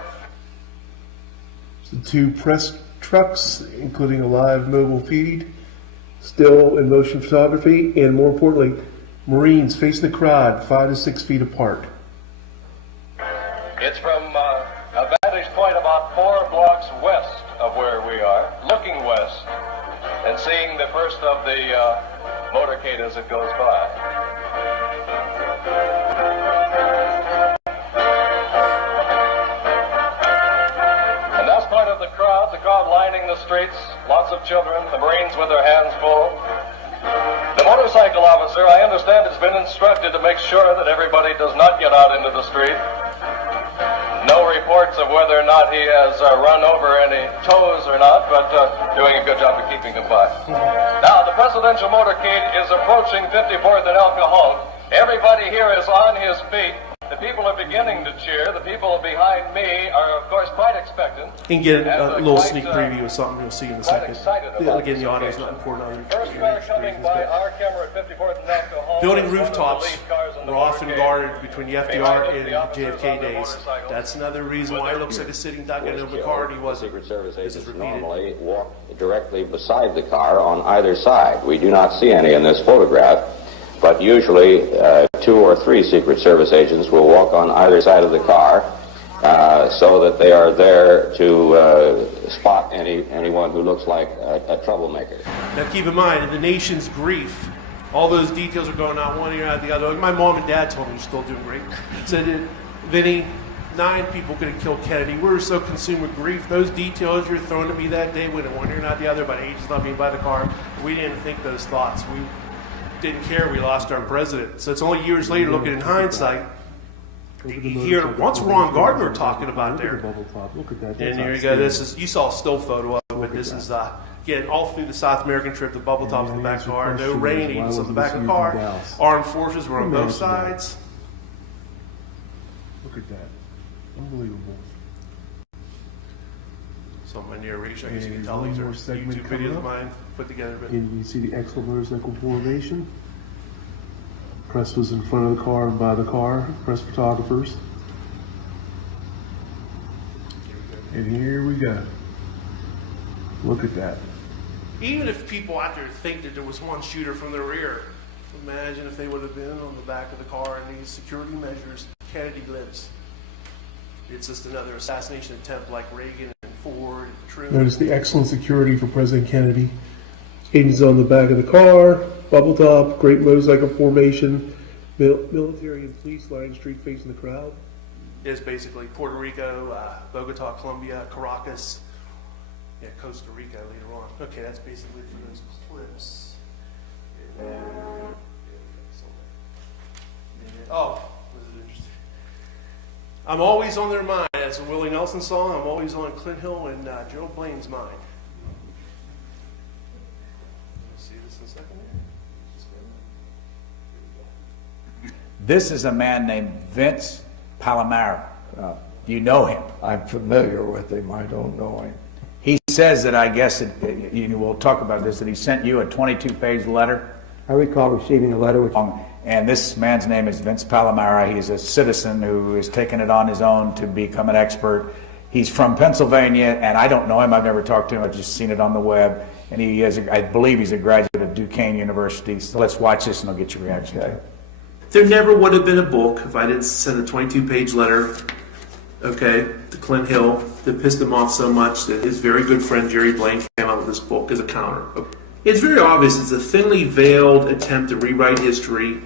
The 2 press trucks, including a live mobile feed, still in motion photography, and more importantly, Marines facing the crowd 5 to 6 feet apart. It's from a vantage point about 4 blocks west of where we are, looking west and seeing the first of the motorcade as it goes by. And that's part of the crowd lining the streets, lots of children, the Marines with their hands full. The motorcycle officer, I understand, has been instructed to make sure that everybody does not get out into the street. No reports of whether or not he has run over any toes or not, but doing a good job of keeping them by. Now, the presidential motorcade is approaching 54th and El Cajon. Everybody here is on his feet. The people are beginning to cheer. The people behind me are, of course, quite expectant. And get a little sneak preview of something you'll see in a second. Again, the audio is not important. First car coming by our camera at 54th and Oklahoma. Building rooftops were often guarded between the FDR and JFK days. That's another reason why it looks like a sitting duck in the car, and he wasn't. Secret Service agents normally walk directly beside the car on either side. We do not see any in this photograph, but usually 2 or 3 Secret Service agents will walk on either side of the car so that they are there to spot anyone who looks like a troublemaker. Now keep in mind, in the nation's grief, all those details are going out one ear out the other. My mom and dad told me you're still doing great. Said, Vinny, 9 people could have killed Kennedy. We were so consumed with grief. Those details you're throwing at me that day went one ear and out the other about agents not being by the car. We didn't think those thoughts. We didn't care we lost our president. So it's only years later, looking in hindsight, you hear what's Ron Gardner talking about there. And here you go. This is, you saw a still photo of it. This is again all through the South American trip. The bubble tops in the back of the car. No rain, agents on the back of the car. Armed forces were on both sides. Look at that. Unbelievable. So my narration, I guess you can tell these are YouTube videos of mine put together. But and you see the excellent motorcycle formation. Press was in front of the car and by the car. Press photographers. And here we go. Look at that. Even if people out there think that there was one shooter from the rear, imagine if they would have been on the back of the car and these security measures. Kennedy lives. It's just another assassination attempt like Reagan and Ford and Truman. Notice the excellent security for President Kennedy. Agents on the back of the car, bubble top, great motorcycle formation, military and police lining street facing the crowd. It's basically Puerto Rico, Bogota, Colombia, Caracas, Costa Rica later on. Okay, that's basically for those clips. Oh, this is interesting. I'm always on their mind. That's a Willie Nelson song. I'm always on Clint Hill and Gerald Blaine's mind. Let's see this in a second. This is a man named Vince Palamara. You know him. I'm familiar with him. I don't know him. He says that, I guess, we'll talk about this, that he sent you a 22-page letter. I recall receiving a letter which... And this man's name is Vince Palamara. He's a citizen who has taken it on his own to become an expert. He's from Pennsylvania, and I don't know him. I've never talked to him. I've just seen it on the web. And he is, I believe he's a graduate of Duquesne University. So let's watch this, and I'll get your reaction to it. There never would have been a book if I didn't send a 22-page letter, to Clint Hill that pissed him off so much that his very good friend Jerry Blaine came out with this book as a counter. It's very obvious it's a thinly veiled attempt to rewrite history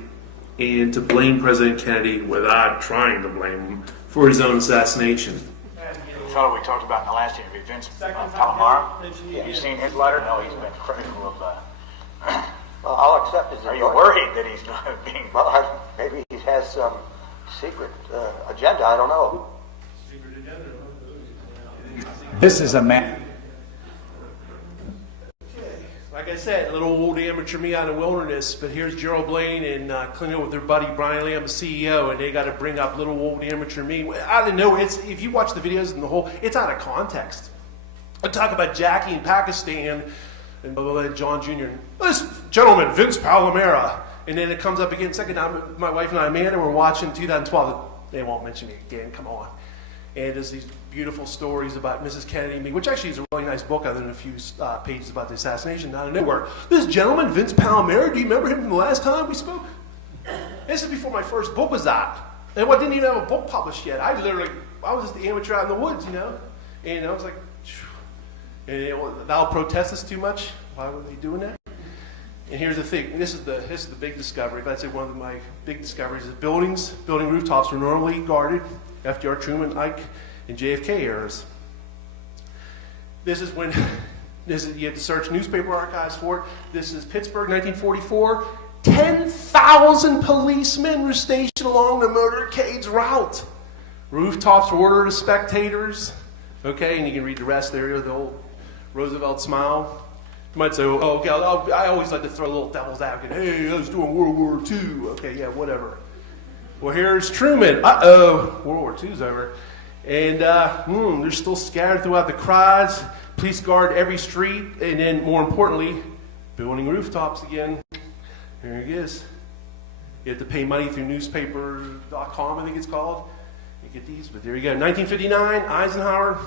and to blame President Kennedy without trying to blame him for his own assassination. The fellow we talked about in the last interview, Vince Palamara, have you seen his letter? No, he's been critical of Well, I'll accept his. Are you worried that he's not being... Well, maybe he has some secret agenda. I don't know. This is a man... Like I said, a little old amateur me out in the wilderness, but here's Gerald Blaine and Clint Hill with their buddy Brian Lamb, the CEO, and they got to bring up little old amateur me. I didn't know. If you watch the videos and the whole, it's out of context. I talk about Jackie in Pakistan and blah, blah, blah, and John Jr. This gentleman, Vince Palamara. And then it comes up again. Second time, my wife and I, Amanda, were watching 2012. They won't mention me again. Come on. And there's these beautiful stories about Mrs. Kennedy and me, which actually is a really nice book other than a few pages about the assassination out of nowhere. This gentleman, Vince Palamara, do you remember him from the last time we spoke? This is before my first book was out. And I didn't even have a book published yet. I was just the amateur out in the woods, And I was like, and thou protest us too much? Why were they doing that? And here's the thing, and this is the big discovery. If I'd say one of my big discoveries is building rooftops were normally guarded, FDR, Truman, Ike, and JFK eras. This is when, you have to search newspaper archives for it. This is Pittsburgh, 1944. 10,000 policemen were stationed along the motorcade's route. Rooftops were ordered to spectators. And you can read the rest there, the old Roosevelt smile. You might say, oh, okay, I always like to throw a little devil's advocate. Hey, I was doing World War II. Okay, yeah, whatever. Well, here's Truman. Uh-oh, World War II's over. And they're still scattered throughout the crowds. Police guard every street. And then, more importantly, building rooftops again. Here he is. You have to pay money through newspaper.com, I think it's called. You get these, but there you go. 1959, Eisenhower.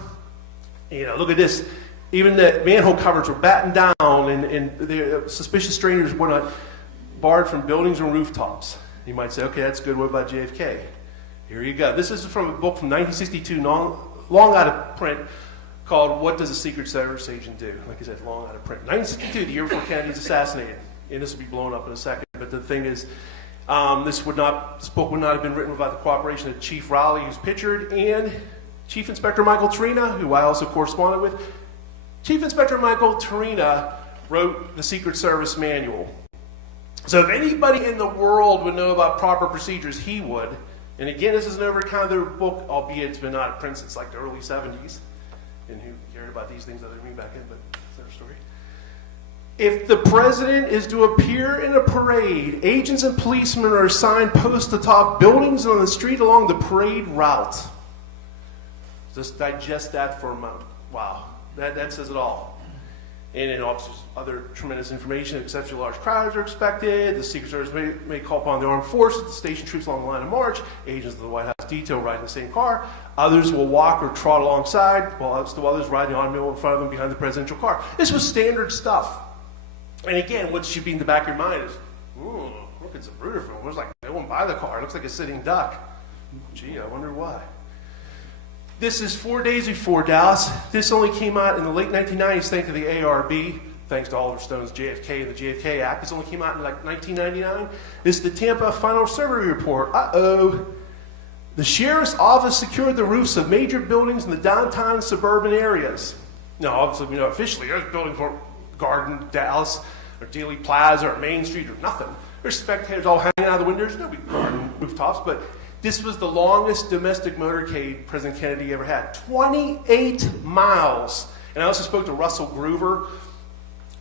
Look at this. Even the manhole covers were battened down, and the suspicious strangers were not barred from buildings and rooftops. You might say, okay, that's good. What about JFK? Here you go. This is from a book from 1962, long out of print, called What Does a Secret Service Agent Do? Like I said, long out of print. 1962, the year before Kennedy's assassinated. And this will be blown up in a second. But the thing is, this book would not have been written without the cooperation of Chief Rowley, who's pictured, and Chief Inspector Michael Trina, who I also corresponded with. Chief Inspector Michael Trina wrote the Secret Service Manual. So if anybody in the world would know about proper procedures, he would. And again, this is an over-the-counter their book, albeit it's been out of print since like the early 70s. And who cared about these things other than me back then, but that's another story. If the president is to appear in a parade, agents and policemen are assigned posts atop buildings and on the street along the parade route. Just digest that for a moment. Wow, that says it all. And then also other tremendous information. Exceptionally large crowds are expected. The Secret Service may call upon the armed forces to station troops along the line of march. Agents of the White House detail ride in the same car. Others will walk or trot alongside, while still others ride the automobile in front of them behind the presidential car. This was standard stuff. And again, what should be in the back of your mind is, look, it's a Bruder film. It looks like they won't buy the car. It looks like a sitting duck. Gee, I wonder why. This is 4 days before Dallas. This only came out in the late 1990s thanks to the ARB, thanks to Oliver Stone's JFK and the JFK Act. This only came out in like 1999. This is the Tampa Final Survey Report. The sheriff's office secured the roofs of major buildings in the downtown and suburban areas. Now, obviously, officially, there's buildings for Garden, Dallas, or Dealey Plaza, or Main Street, or nothing. There's spectators all hanging out of the windows. No big garden rooftops, but this was the longest domestic motorcade President Kennedy ever had. 28 miles. And I also spoke to Russell Groover,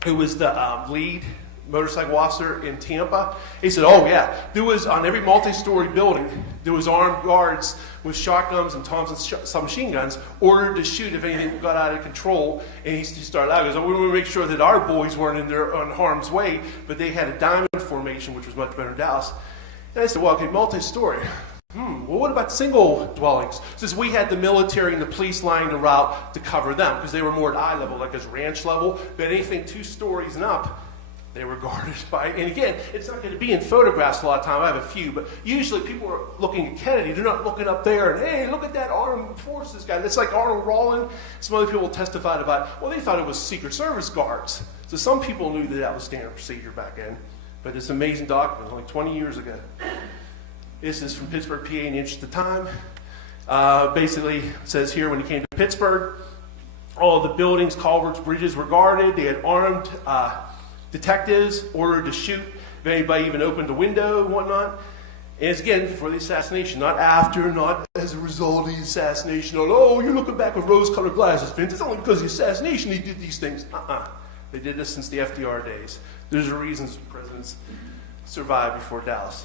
who was the lead motorcycle officer in Tampa. He said, oh yeah, there was on every multi-story building, there was armed guards with shotguns and Thompson submachine guns ordered to shoot if anything got out of control. And he started out, he goes, oh, we want to make sure that our boys weren't in harm's way, but they had a diamond formation, which was much better in Dallas. And I said, well, okay, multi-story. Well, what about single dwellings? Since we had the military and the police lining the route to cover them, because they were more at eye level, like as ranch level, but anything 2 stories and up, they were guarded by, and again, it's not going to be in photographs a lot of time. I have a few, but usually people are looking at Kennedy. They're not looking up there and, hey, look at that armed forces guy. It's like Arnold Rawlin. Some other people testified about, well, they thought it was Secret Service guards. So some people knew that was standard procedure back then. But it's an amazing document, only 20 years ago. This is from Pittsburgh, PA, in the interest of time. Basically, it says here, when he came to Pittsburgh, all the buildings, culverts, bridges were guarded. They had armed detectives ordered to shoot if anybody even opened a window and whatnot. And it's again for the assassination, not after, not as a result of the assassination. Oh, you're looking back with rose-colored glasses, Vince. It's only because of the assassination they did these things. They did this since the FDR days. There's reasons presidents survived before Dallas.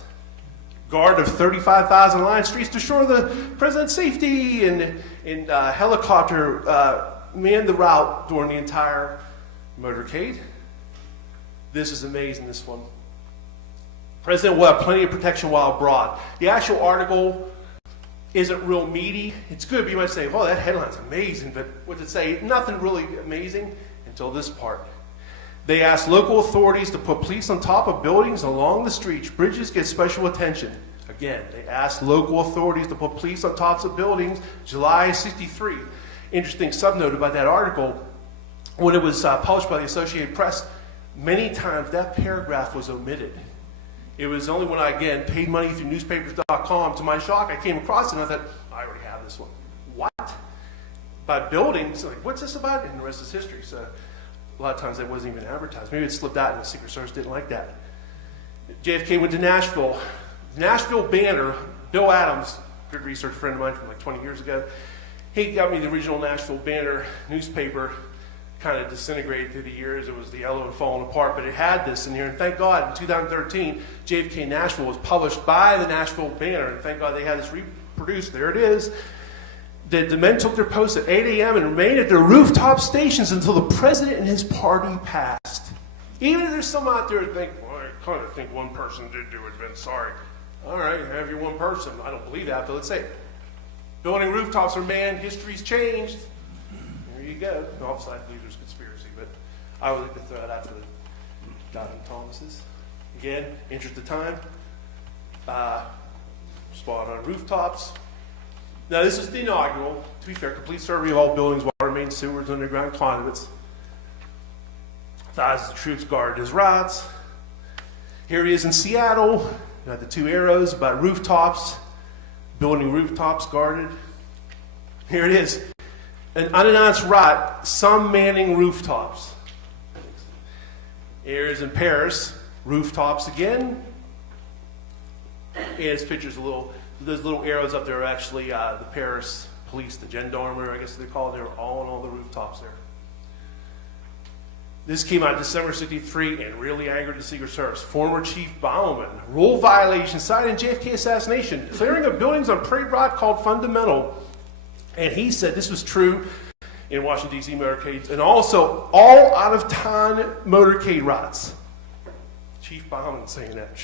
Guard of 35,000 line streets to assure the president's safety, and helicopter manned the route during the entire motorcade. This is amazing, this one. President will have plenty of protection while abroad. The actual article isn't real meaty. It's good, but you might say, well, that headline's amazing, but what did it say? Nothing really amazing until this part. They asked local authorities to put police on top of buildings along the streets. Bridges get special attention. Again, they asked local authorities to put police on tops of buildings, July 63. Interesting subnote about that article. When it was published by the Associated Press, many times that paragraph was omitted. It was only when I, again, paid money through newspapers.com, to my shock, I came across it and I thought, I already have this one. What? By buildings? Like, what's this about? And the rest is history. So a lot of times that wasn't even advertised. Maybe it slipped out and the Secret Service didn't like that. JFK went to Nashville. Nashville banner, Bill Adams, good research friend of mine from like 20 years ago, he got me the original Nashville banner newspaper kind of disintegrated through the years. It was the yellow and falling apart, but it had this in here. And thank God, in 2013, JFK Nashville was published by the Nashville Banner, and thank God they had this reproduced. There it is. The men took their posts at 8 a.m. and remained at their rooftop stations until the president and his party passed. Even if there's some out there that think, well, I kind of think one person did do it, Vince, sorry. All right, have your one person. I don't believe that, but let's say it. Building rooftops are manned, history's changed. There you go. Obviously, I believe there's conspiracy, but I would like to throw it out to the Donovan Thomases. Again, interest of time. Spot on rooftops. Now, this is the inaugural. To be fair, complete survey of all buildings, water main, sewers, underground conduits. Thousands of troops guarded his routes. Here he is in Seattle. Got the two arrows about rooftops, building rooftops guarded. Here it is. An unannounced route, some manning rooftops. Here is in Paris, rooftops again. And his picture's those little arrows up there are actually the Paris police, the gendarmerie, I guess they call it. They were all on all the rooftops there. This came out December '63 and really angered the Secret Service. Former Chief Baumann, rule violation cited in JFK assassination, clearing of buildings on Parade Route called fundamental. And he said this was true in Washington, D.C. motorcades, and also all out-of-town motorcade routes. Chief Baumann saying that.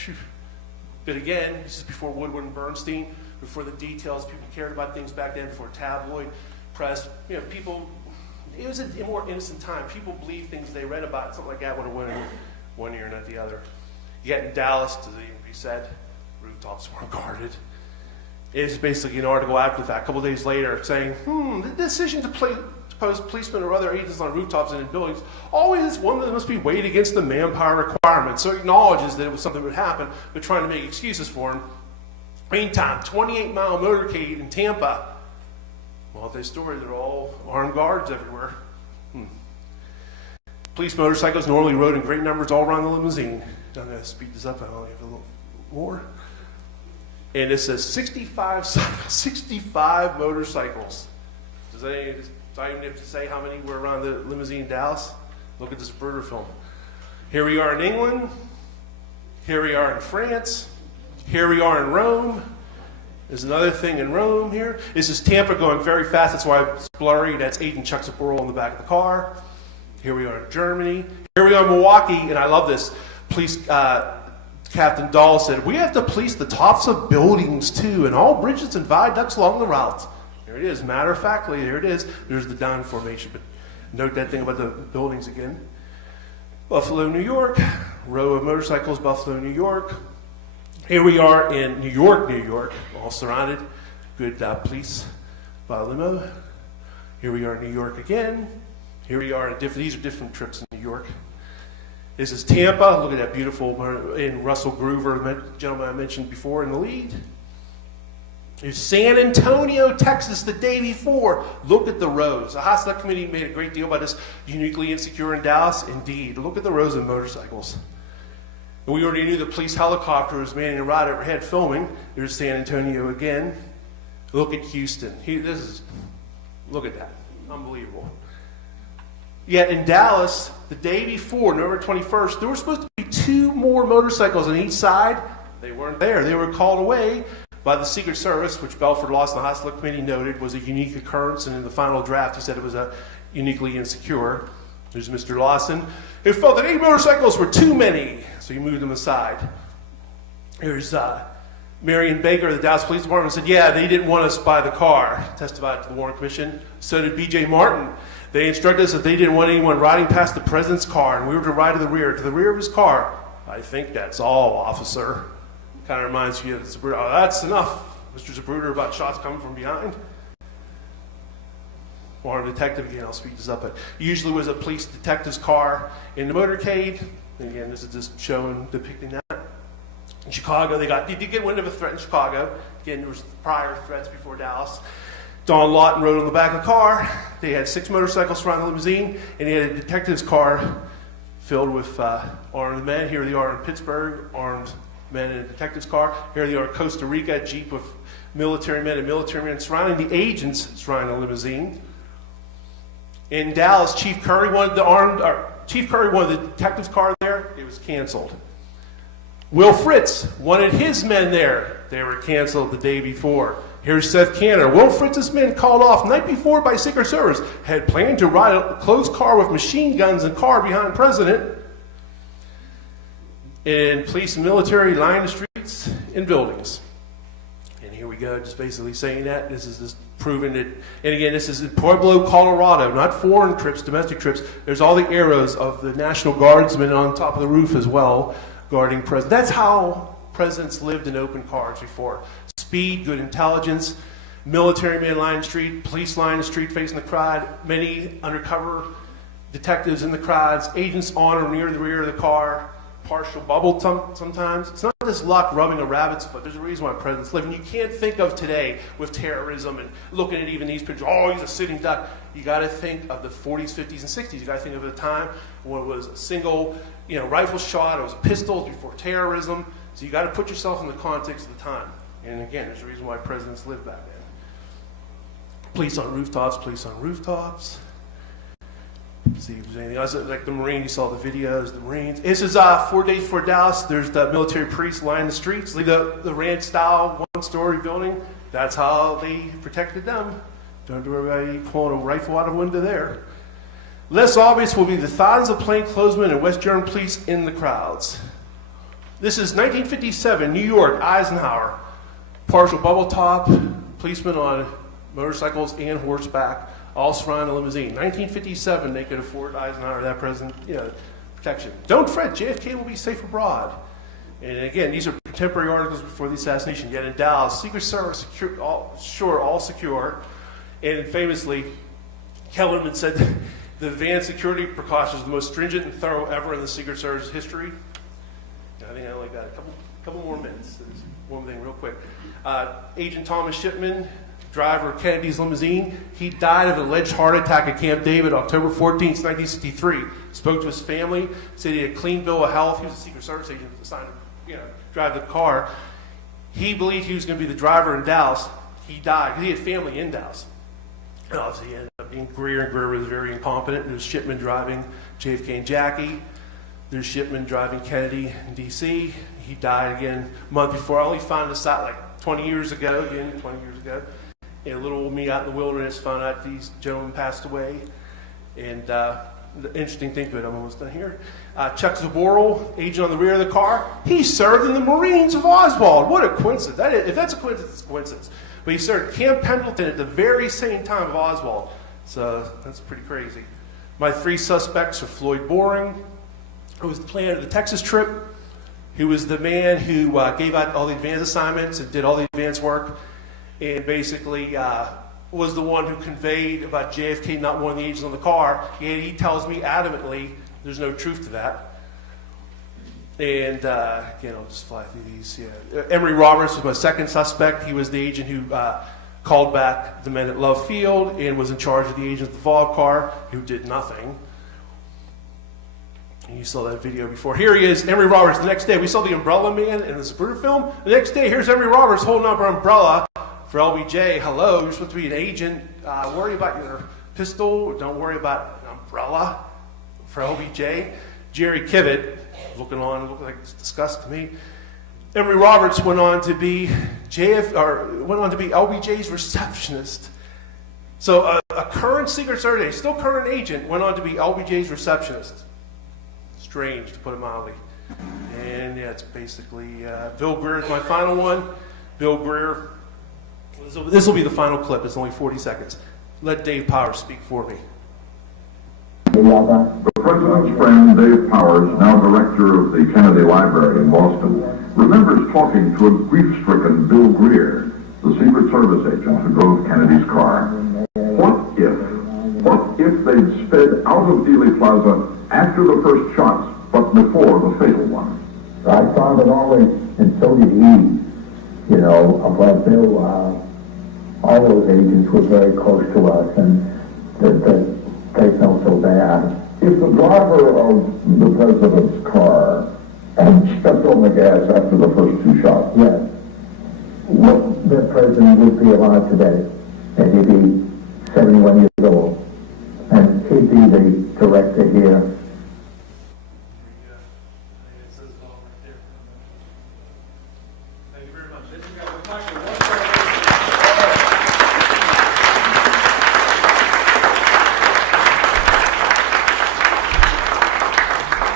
But again, this is before Woodward and Bernstein, before the details. People cared about things back then, before tabloid press. You know, people, it was a more innocent time. People believed things they read about, something like that would have went in one ear and not the other. Yet in Dallas, as it even be said, rooftops weren't guarded. It's basically an article after the fact, a couple days later, saying, the decision to post policemen or other agents on rooftops and in buildings always one that must be weighed against the manpower requirements. So it acknowledges that it was something that would happen, but trying to make excuses for him. Meantime, 28-mile motorcade in Tampa. Well, they story, they're all armed guards everywhere. Police motorcycles normally rode in great numbers all around the limousine. I'm going to speed this up, I only have a little more. And it says 65 motorcycles. Does I even have to say how many were around the limousine in Dallas? Look at this Bruder film. Here we are in England. Here we are in France. Here we are in Rome. There's another thing in Rome here. This is Tampa going very fast. That's why it's blurry. That's Agent Chuck Zaporro in the back of the car. Here we are in Germany. Here we are in Milwaukee. And I love this. Police Captain Dahl said, we have to police the tops of buildings too, and all bridges and viaducts along the route. There it is. Matter of factly, there it is. There's the down formation. But note that thing about the buildings again. Buffalo, New York. Row of motorcycles, Buffalo, New York. Here we are in New York, all surrounded. Good police by limo. Here we are in New York again. Here we are these are different trips in New York. This is Tampa. Look at that beautiful, in Russell Groover, the gentleman I mentioned before in the lead. There's San Antonio, Texas, the day before. Look at the rows. The House Select Committee made a great deal about this, uniquely insecure in Dallas. Indeed. Look at the rows of motorcycles. And we already knew the police helicopter was manning a route overhead filming. There's San Antonio again. Look at Houston. Look at that. Unbelievable. Yet in Dallas, the day before, November 21st, there were supposed to be 2 more motorcycles on each side. They weren't there. They were called away by the Secret Service, which Belford Lawson, the House Select Committee, noted was a unique occurrence. And in the final draft, he said it was a uniquely insecure. There's Mr. Lawson, who felt that 8 motorcycles were too many, so he moved them aside. Here's Marion Baker of the Dallas Police Department said, yeah, they didn't want us by the car. Testified to the Warren Commission. So did B.J. Martin. They instructed us that they didn't want anyone riding past the president's car, and we were to ride to the rear of his car. I think that's all, officer. Kind of reminds you of Zapruder. Oh, that's enough, Mr. Zapruder, about shots coming from behind. Or a detective, again, I'll speed this up, but usually was a police detective's car in the motorcade. And again, this is just depicting that. In Chicago, they did get wind of a threat in Chicago. Again, there was prior threats before Dallas. Don Lawton rode on the back of the car. They had 6 motorcycles surrounding the limousine, and he had a detective's car filled with armed men. Here they are in Pittsburgh, armed men in a detective's car. Here they are in Costa Rica, a jeep with military men surrounding the agents surrounding the limousine. In Dallas, Chief Curry wanted the detective's car there. It was canceled. Will Fritz wanted his men there. They were canceled the day before. Here's Seth Canner. Will Fritz's men called off night before by Secret Service. Had planned to ride a closed car with machine guns and car behind the president. And police and military line the streets and buildings. And here we go, just basically saying that. This is just proving it. And again, this is in Pueblo, Colorado, not foreign trips, domestic trips. There's all the arrows of the National Guardsmen on top of the roof as well, guarding presidents. That's how presidents lived in open cars before. Speed, good intelligence, military men lining the street, police lining the street facing the crowd, many undercover detectives in the crowds, agents on or near the rear of the car, partial bubble sometimes. It's not just luck rubbing a rabbit's foot. There's a reason why presidents live. And you can't think of today with terrorism and looking at even these pictures, oh, he's a sitting duck. You got to think of the 40s, 50s, and 60s. You got to think of a time when it was a single, rifle shot. It was pistols before terrorism. So you got to put yourself in the context of the time. And again, there's a reason why presidents lived back then. Police on rooftops, police on rooftops. See if there's anything else. Like the Marine, you saw the videos, the Marines. This is 4 days before Dallas. There's the military police lining the streets. Like the ranch-style one-story building. That's how they protected them. Don't have to worry about pulling a rifle out of a window there. Less obvious will be the thousands of plainclothesmen and West German police in the crowds. This is 1957, New York, Eisenhower. Partial bubble top, policemen on motorcycles and horseback, all surrounding the limousine. 1957, they could afford Eisenhower, that president, protection. Don't fret, JFK will be safe abroad. And again, these are contemporary articles before the assassination. Yet in Dallas, Secret Service all secure. And famously, Kellerman said the advanced security precautions are the most stringent and thorough ever in the Secret Service history. I think I only got a couple more minutes. There's one thing real quick. Agent Thomas Shipman, driver of Kennedy's limousine, he died of an alleged heart attack at Camp David October 14th, 1963. Spoke to his family, said he had a clean bill of health. He was a Secret Service agent assigned to drive the car. He believed he was going to be the driver in Dallas. He died because he had family in Dallas. And obviously he ended up being Greer, and Greer was very incompetent. There's Shipman driving JFK and Jackie. There's Shipman driving Kennedy in D.C. He died again a month before. I only found this out like 20 years ago. And a little old me out in the wilderness found out these gentlemen passed away. And the interesting thing, but I'm almost done here. Chuck Zaboral, agent on the rear of the car, he served in the Marines of Oswald. What a coincidence. If that's a coincidence, it's a coincidence. But he served Camp Pendleton at the very same time of Oswald. So that's pretty crazy. My three suspects are Floyd Boring, who was the planner of the Texas trip, who was the man who gave out all the advance assignments and did all the advance work, and basically was the one who conveyed about JFK not wanting the agents on the car. And he tells me adamantly there's no truth to that. And again, I'll just fly through these. Yeah. Emory Roberts was my second suspect. He was the agent who called back the men at Love Field and was in charge of the agent at the Vault car, who did nothing. And you saw that video before. Here he is, Emory Roberts. The next day, we saw the Umbrella Man in the Zapruder film. The next day, here's Emory Roberts holding up an umbrella for LBJ. Hello, you're supposed to be an agent. Worry about your pistol. Don't worry about an umbrella for LBJ. Jerry Kivett, looked like it's disgust to me. Emory Roberts went on to be LBJ's receptionist. So a current Secret Service, still current agent, went on to be LBJ's receptionist. Strange, to put it mildly. And yeah, it's basically Bill Greer is my final one. Bill Greer. This will be the final clip. It's only 40 seconds. Let Dave Powers speak for me. The President's friend, Dave Powers, now director of the Kennedy Library in Boston, remembers talking to a grief-stricken Bill Greer, the Secret Service agent who drove Kennedy's car. What if they'd sped out of Dealey Plaza after the first shots, but before the fatal one? I found it always, and so did he, but Bill, all those agents were very close to us, and they felt so bad. If the driver of the President's car had stepped on the gas after the first two shots, yes, the President would be alive today, and he'd be 71 years old. And he'd be the director here. Thank you very much.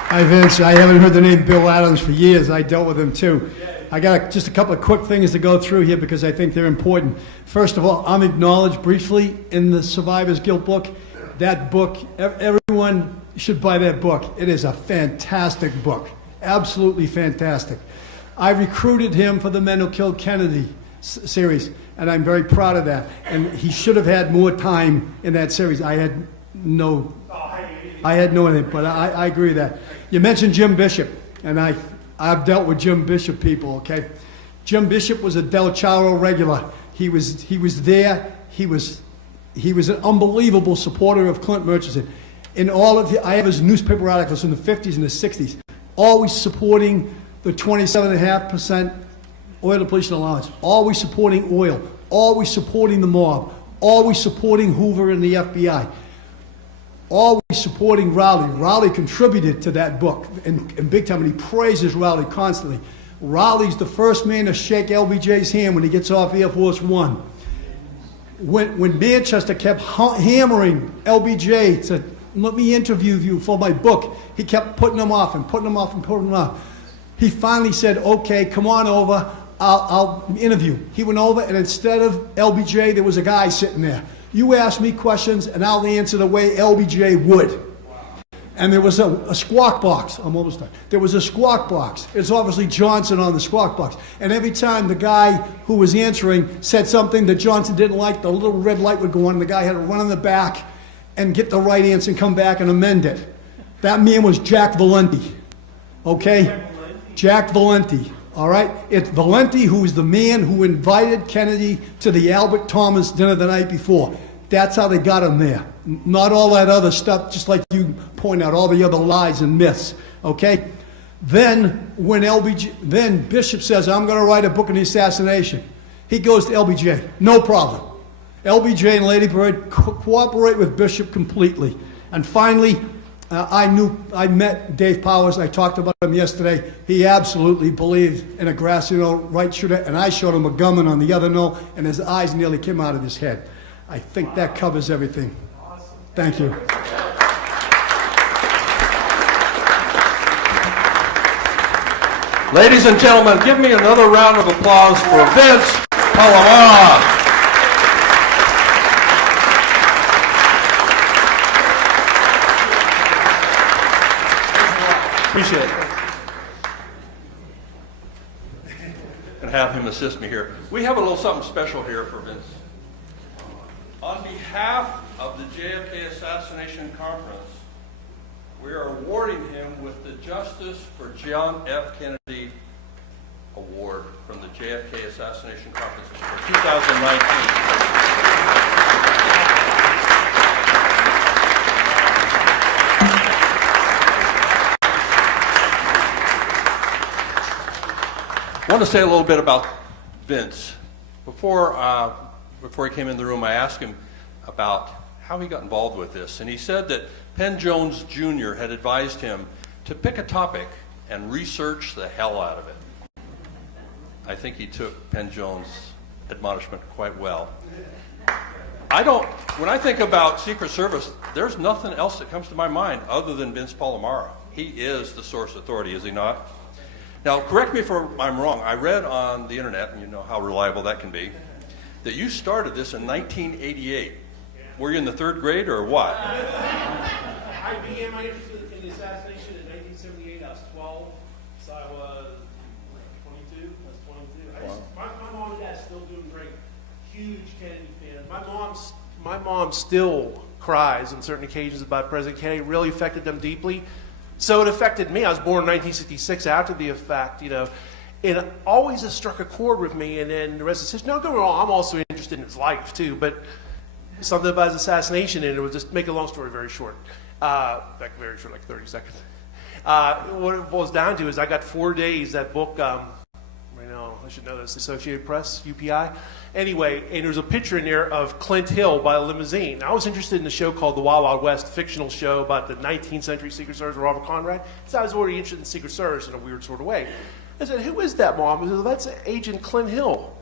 Hi, Vince. I haven't heard the name Bill Adams for years. I dealt with him, too. I got just a couple of quick things to go through here because I think they're important. First of all, I'm acknowledged briefly in the Survivors Guild book. That book, everyone should buy that book. It is a fantastic book. Absolutely fantastic. I recruited him for the Men Who Killed Kennedy series, and I'm very proud of that. And he should have had more time in that series. I had no idea, but I agree with that. You mentioned Jim Bishop, and I've dealt with Jim Bishop people, okay? Jim Bishop was a Del Charo regular. He was there. He was an unbelievable supporter of Clint Murchison. In all of I have his newspaper articles from the 50s and the 60s, always supporting the 27.5% oil depletion allowance, always supporting oil, always supporting the mob, always supporting Hoover and the FBI, always supporting Rowley. Rowley contributed to that book in big time, and he praises Rowley constantly. Rowley's the first man to shake LBJ's hand when he gets off Air Force One. When Manchester kept hammering LBJ to let me interview you for my book, he kept putting them off and putting them off and putting them off. He finally said, okay, come on over, I'll interview. He went over, and instead of LBJ, there was a guy sitting there. You ask me questions, and I'll answer the way LBJ would. And there was a squawk box. I'm almost done. There was a squawk box. It's obviously Johnson on the squawk box. And every time the guy who was answering said something that Johnson didn't like, the little red light would go on, and the guy had to run in the back and get the right answer and come back and amend it. That man was Jack Valenti. Okay? Jack Valenti. All right? It's Valenti who is the man who invited Kennedy to the Albert Thomas dinner the night before. That's how they got him there. Not all that other stuff, just like you point out, all the other lies and myths. Okay? Then when Bishop says, I'm going to write a book on the assassination, he goes to LBJ. No problem. LBJ and Lady Bird cooperate with Bishop completely. And finally, I met Dave Powers. I talked about him yesterday. He absolutely believed in a grassy knoll right shooter, and I showed him a gunman on the other knoll, and his eyes nearly came out of his head. I think that covers everything. Thank you. Ladies and gentlemen, give me another round of applause for Vince Palamara. Appreciate it. And have him assist me here. We have a little something special here for Vince. On behalf of the JFK Assassination Conference, we are awarding him with the Justice for John F. Kennedy Award from the JFK Assassination Conference for 2019. I want to say a little bit about Vince. Before he came in the room, I asked him about how he got involved with this, and he said that Penn Jones Jr. had advised him to pick a topic and research the hell out of it. I think he took Penn Jones' admonishment quite well. When I think about Secret Service, there's nothing else that comes to my mind other than Vince Palamara. He is the source authority, is he not? Now, correct me if I'm wrong. I read on the internet, and you know how reliable that can be, that you started this in 1988. Were you in the third grade or what? I began my interest in the assassination in 1978. I was 12, so I was 22. My mom and dad still doing great. Huge Kennedy fan. My mom still cries on certain occasions about President Kennedy. It really affected them deeply. So it affected me. I was born in 1966 after the fact, you know. And it always has struck a chord with me. And then the rest of the system, don't get me wrong, I'm also interested in his life too. But something about his assassination, and it would just make a long story very short. Very short, like 30 seconds. What it boils down to is I got 4 days, that book, right know, I should know this. Associated Press, UPI. Anyway, and there's a picture in there of Clint Hill by a limousine. I was interested in the show called The Wild Wild West, a fictional show about the 19th century Secret Service, Robert Conrad. So I was already interested in Secret Service in a weird sort of way. I said, who is that, Mom? I said, well, that's Agent Clint Hill.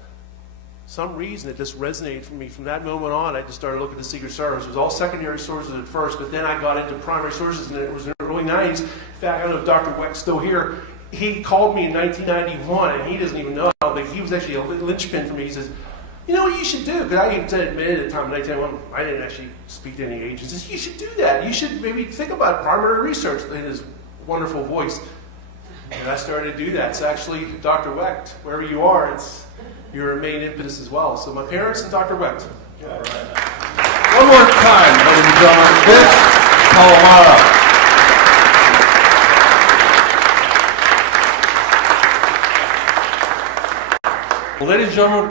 Some reason it just resonated for me. From that moment on, I just started looking at the Secret Service. It was all secondary sources at first, but then I got into primary sources, and it was in the early 90s. In fact, I don't know if Dr. Weck's still here. He called me in 1991, and he doesn't even know, but he was actually a linchpin for me. He says, you know what you should do? Because I even admitted at the time in 1991, I didn't actually speak to any agents. He says, you should do that. You should maybe think about primary research in his wonderful voice. And I started to do that. So actually, Dr. Wecht, wherever you are, it's your main impetus as well. So my parents and Dr. Wecht. Yeah, right. One more time, ladies and gentlemen, Vince Palamara. Well, ladies and gentlemen,